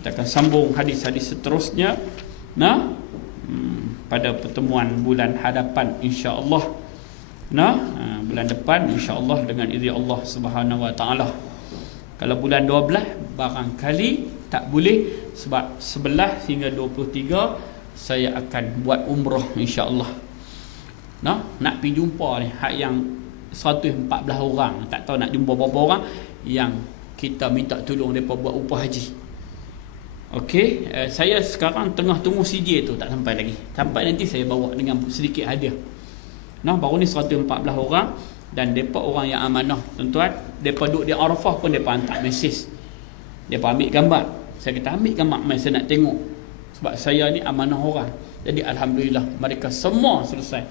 kita akan sambung hadis-hadis seterusnya pada pertemuan bulan hadapan, insya-Allah. Bulan depan insya-Allah dengan izin Allah Subhanahu wa taala. Kalau bulan 12 barangkali tak boleh sebab 11 hingga 23 saya akan buat umrah, insya-Allah. Nak pergi jumpa ni hak yang 114 orang, tak tahu nak jumpa berapa orang yang kita minta tolong mereka buat upah haji. Okey, saya sekarang tengah tunggu CJ tu, tak sampai lagi. Sampai nanti saya bawa dengan sedikit hadiah. Baru ni 114 orang dan mereka orang yang amanah, tuan-tuan. Mereka duduk di Arafah pun mereka hantar mesej. Mereka ambil gambar. Saya kata ambil gambar, mai saya nak tengok. Sebab saya ni amanah orang. Jadi alhamdulillah mereka semua selesai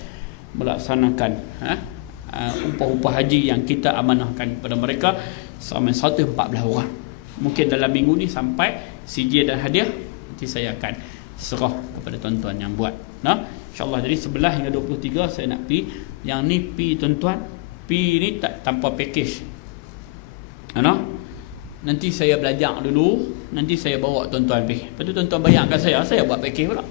melaksanakan upah-upah haji yang kita amanahkan kepada mereka selama 114 orang. Mungkin dalam minggu ni sampai CJ dan hadiah, nanti saya akan serah kepada tuan-tuan yang buat. InsyaAllah. Jadi 11 hingga 23 saya nak pi. Yang ni pi tuan-tuan, pi ni tak tanpa package. Nanti saya belajar dulu, nanti saya bawa tuan-tuan pi. Lepas tu tuan-tuan bayar kat saya buat package pula.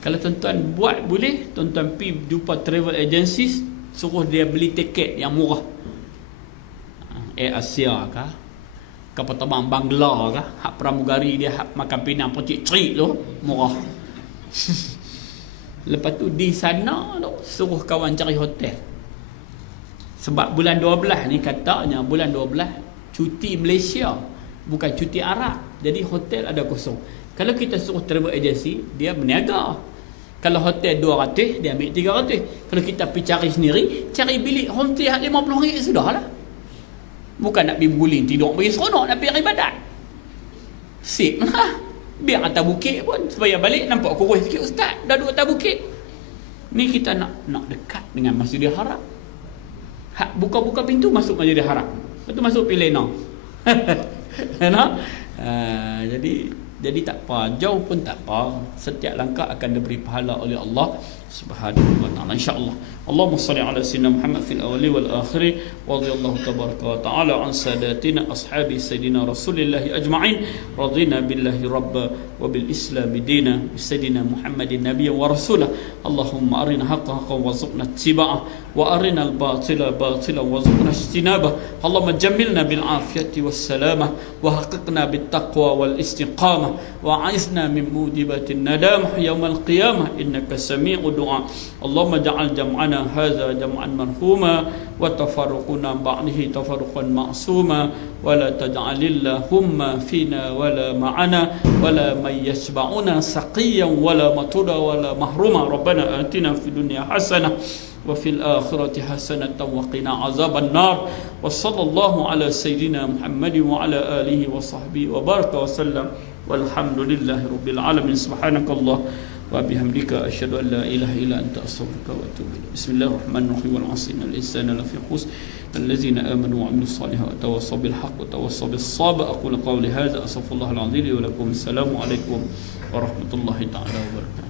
Kalau tuan-tuan buat boleh, tuan-tuan pergi jumpa travel agencies, suruh dia beli tiket yang murah. Air Asia kah? Kapal terbang Bangla kah? Hak pramugari dia, hak makan pinang pocik cerik tu, murah. Lepas tu di sana tu, suruh kawan cari hotel. Sebab bulan 12 ni katanya, bulan 12 cuti Malaysia, bukan cuti Arab. Jadi hotel ada kosong. Kalau kita suruh travel agency, dia berniaga. Kalau hotel 200, dia ambil 300. Kalau kita pergi cari sendiri, cari bilik hotel RM50 sudahlah. Bukan nak pergi guling tidur bagi seronok, nak pergi ibadat. Sip lah. Biar atas bukit pun, supaya balik nampak kurus sikit, ustaz dah duduk atas bukit. Ni kita nak dekat dengan Masjidil Haram. Buka-buka pintu masuk Masjidil Haram. Lepas tu masuk Pilena. Jadi Jadi tak apa, jauh pun tak apa. Setiap langkah akan diberi pahala oleh Allah Subhanahu wa taala, insya-Allah. Allahumma shalli ala sayyidina Muhammad fil awwali wal akhir wa radhiyallahu tabaraka wa taala an sadatina ashabi sayyidina Rasulillah ajma'in. Radina billahi rabba wa bil islam dina bi sayyidina Muhammadin nabiyyan wa rasulah. Allahumma arina haqqan haqqan warzuqna ittiba'ah wa arina al batila batilan warzuqna ijtinabah. Allahumma jammilna bil afiyati was salamah wa haqiqna bit taqwa wal istiqamah wa a'izna min mujibatin nadamah yaumal qiyamah innaka sami'ud du'a. Allahumma ja'al jam'ana hadza jam'an marhuma wa tafarruquna ba'dahu tafarruqan ma'suma wa la taj'alillahumma fina wa la ma'ana wa la man yashba'una saqiyan wa la matuda wa la mahruma. Rabbana atina fid dunya hasanah wa fil akhirati hasanatan wa qina azaban nar. Wa sallallahu ala sayyidina Muhammadin wa ala alihi wa sahbihi wa baraka wa sallam. Walhamdulillahi rabbil alamin. Subhanakallah wa bihamdika asyhadu an la ilaha illa anta astaghfiruka wa atubu ilaik. Bismillahirrahmanirrahim. Wal 'asri innal insana lafi khusr allazina amanu wa 'amilus solihati wa tawassaw bil haqq wa tawassaw bis sabr. Aqulu qawli hadza astaghfirullahal 'azim li wa lakum. Assalamu alaikum warahmatullahi ta'ala wabarakatuh.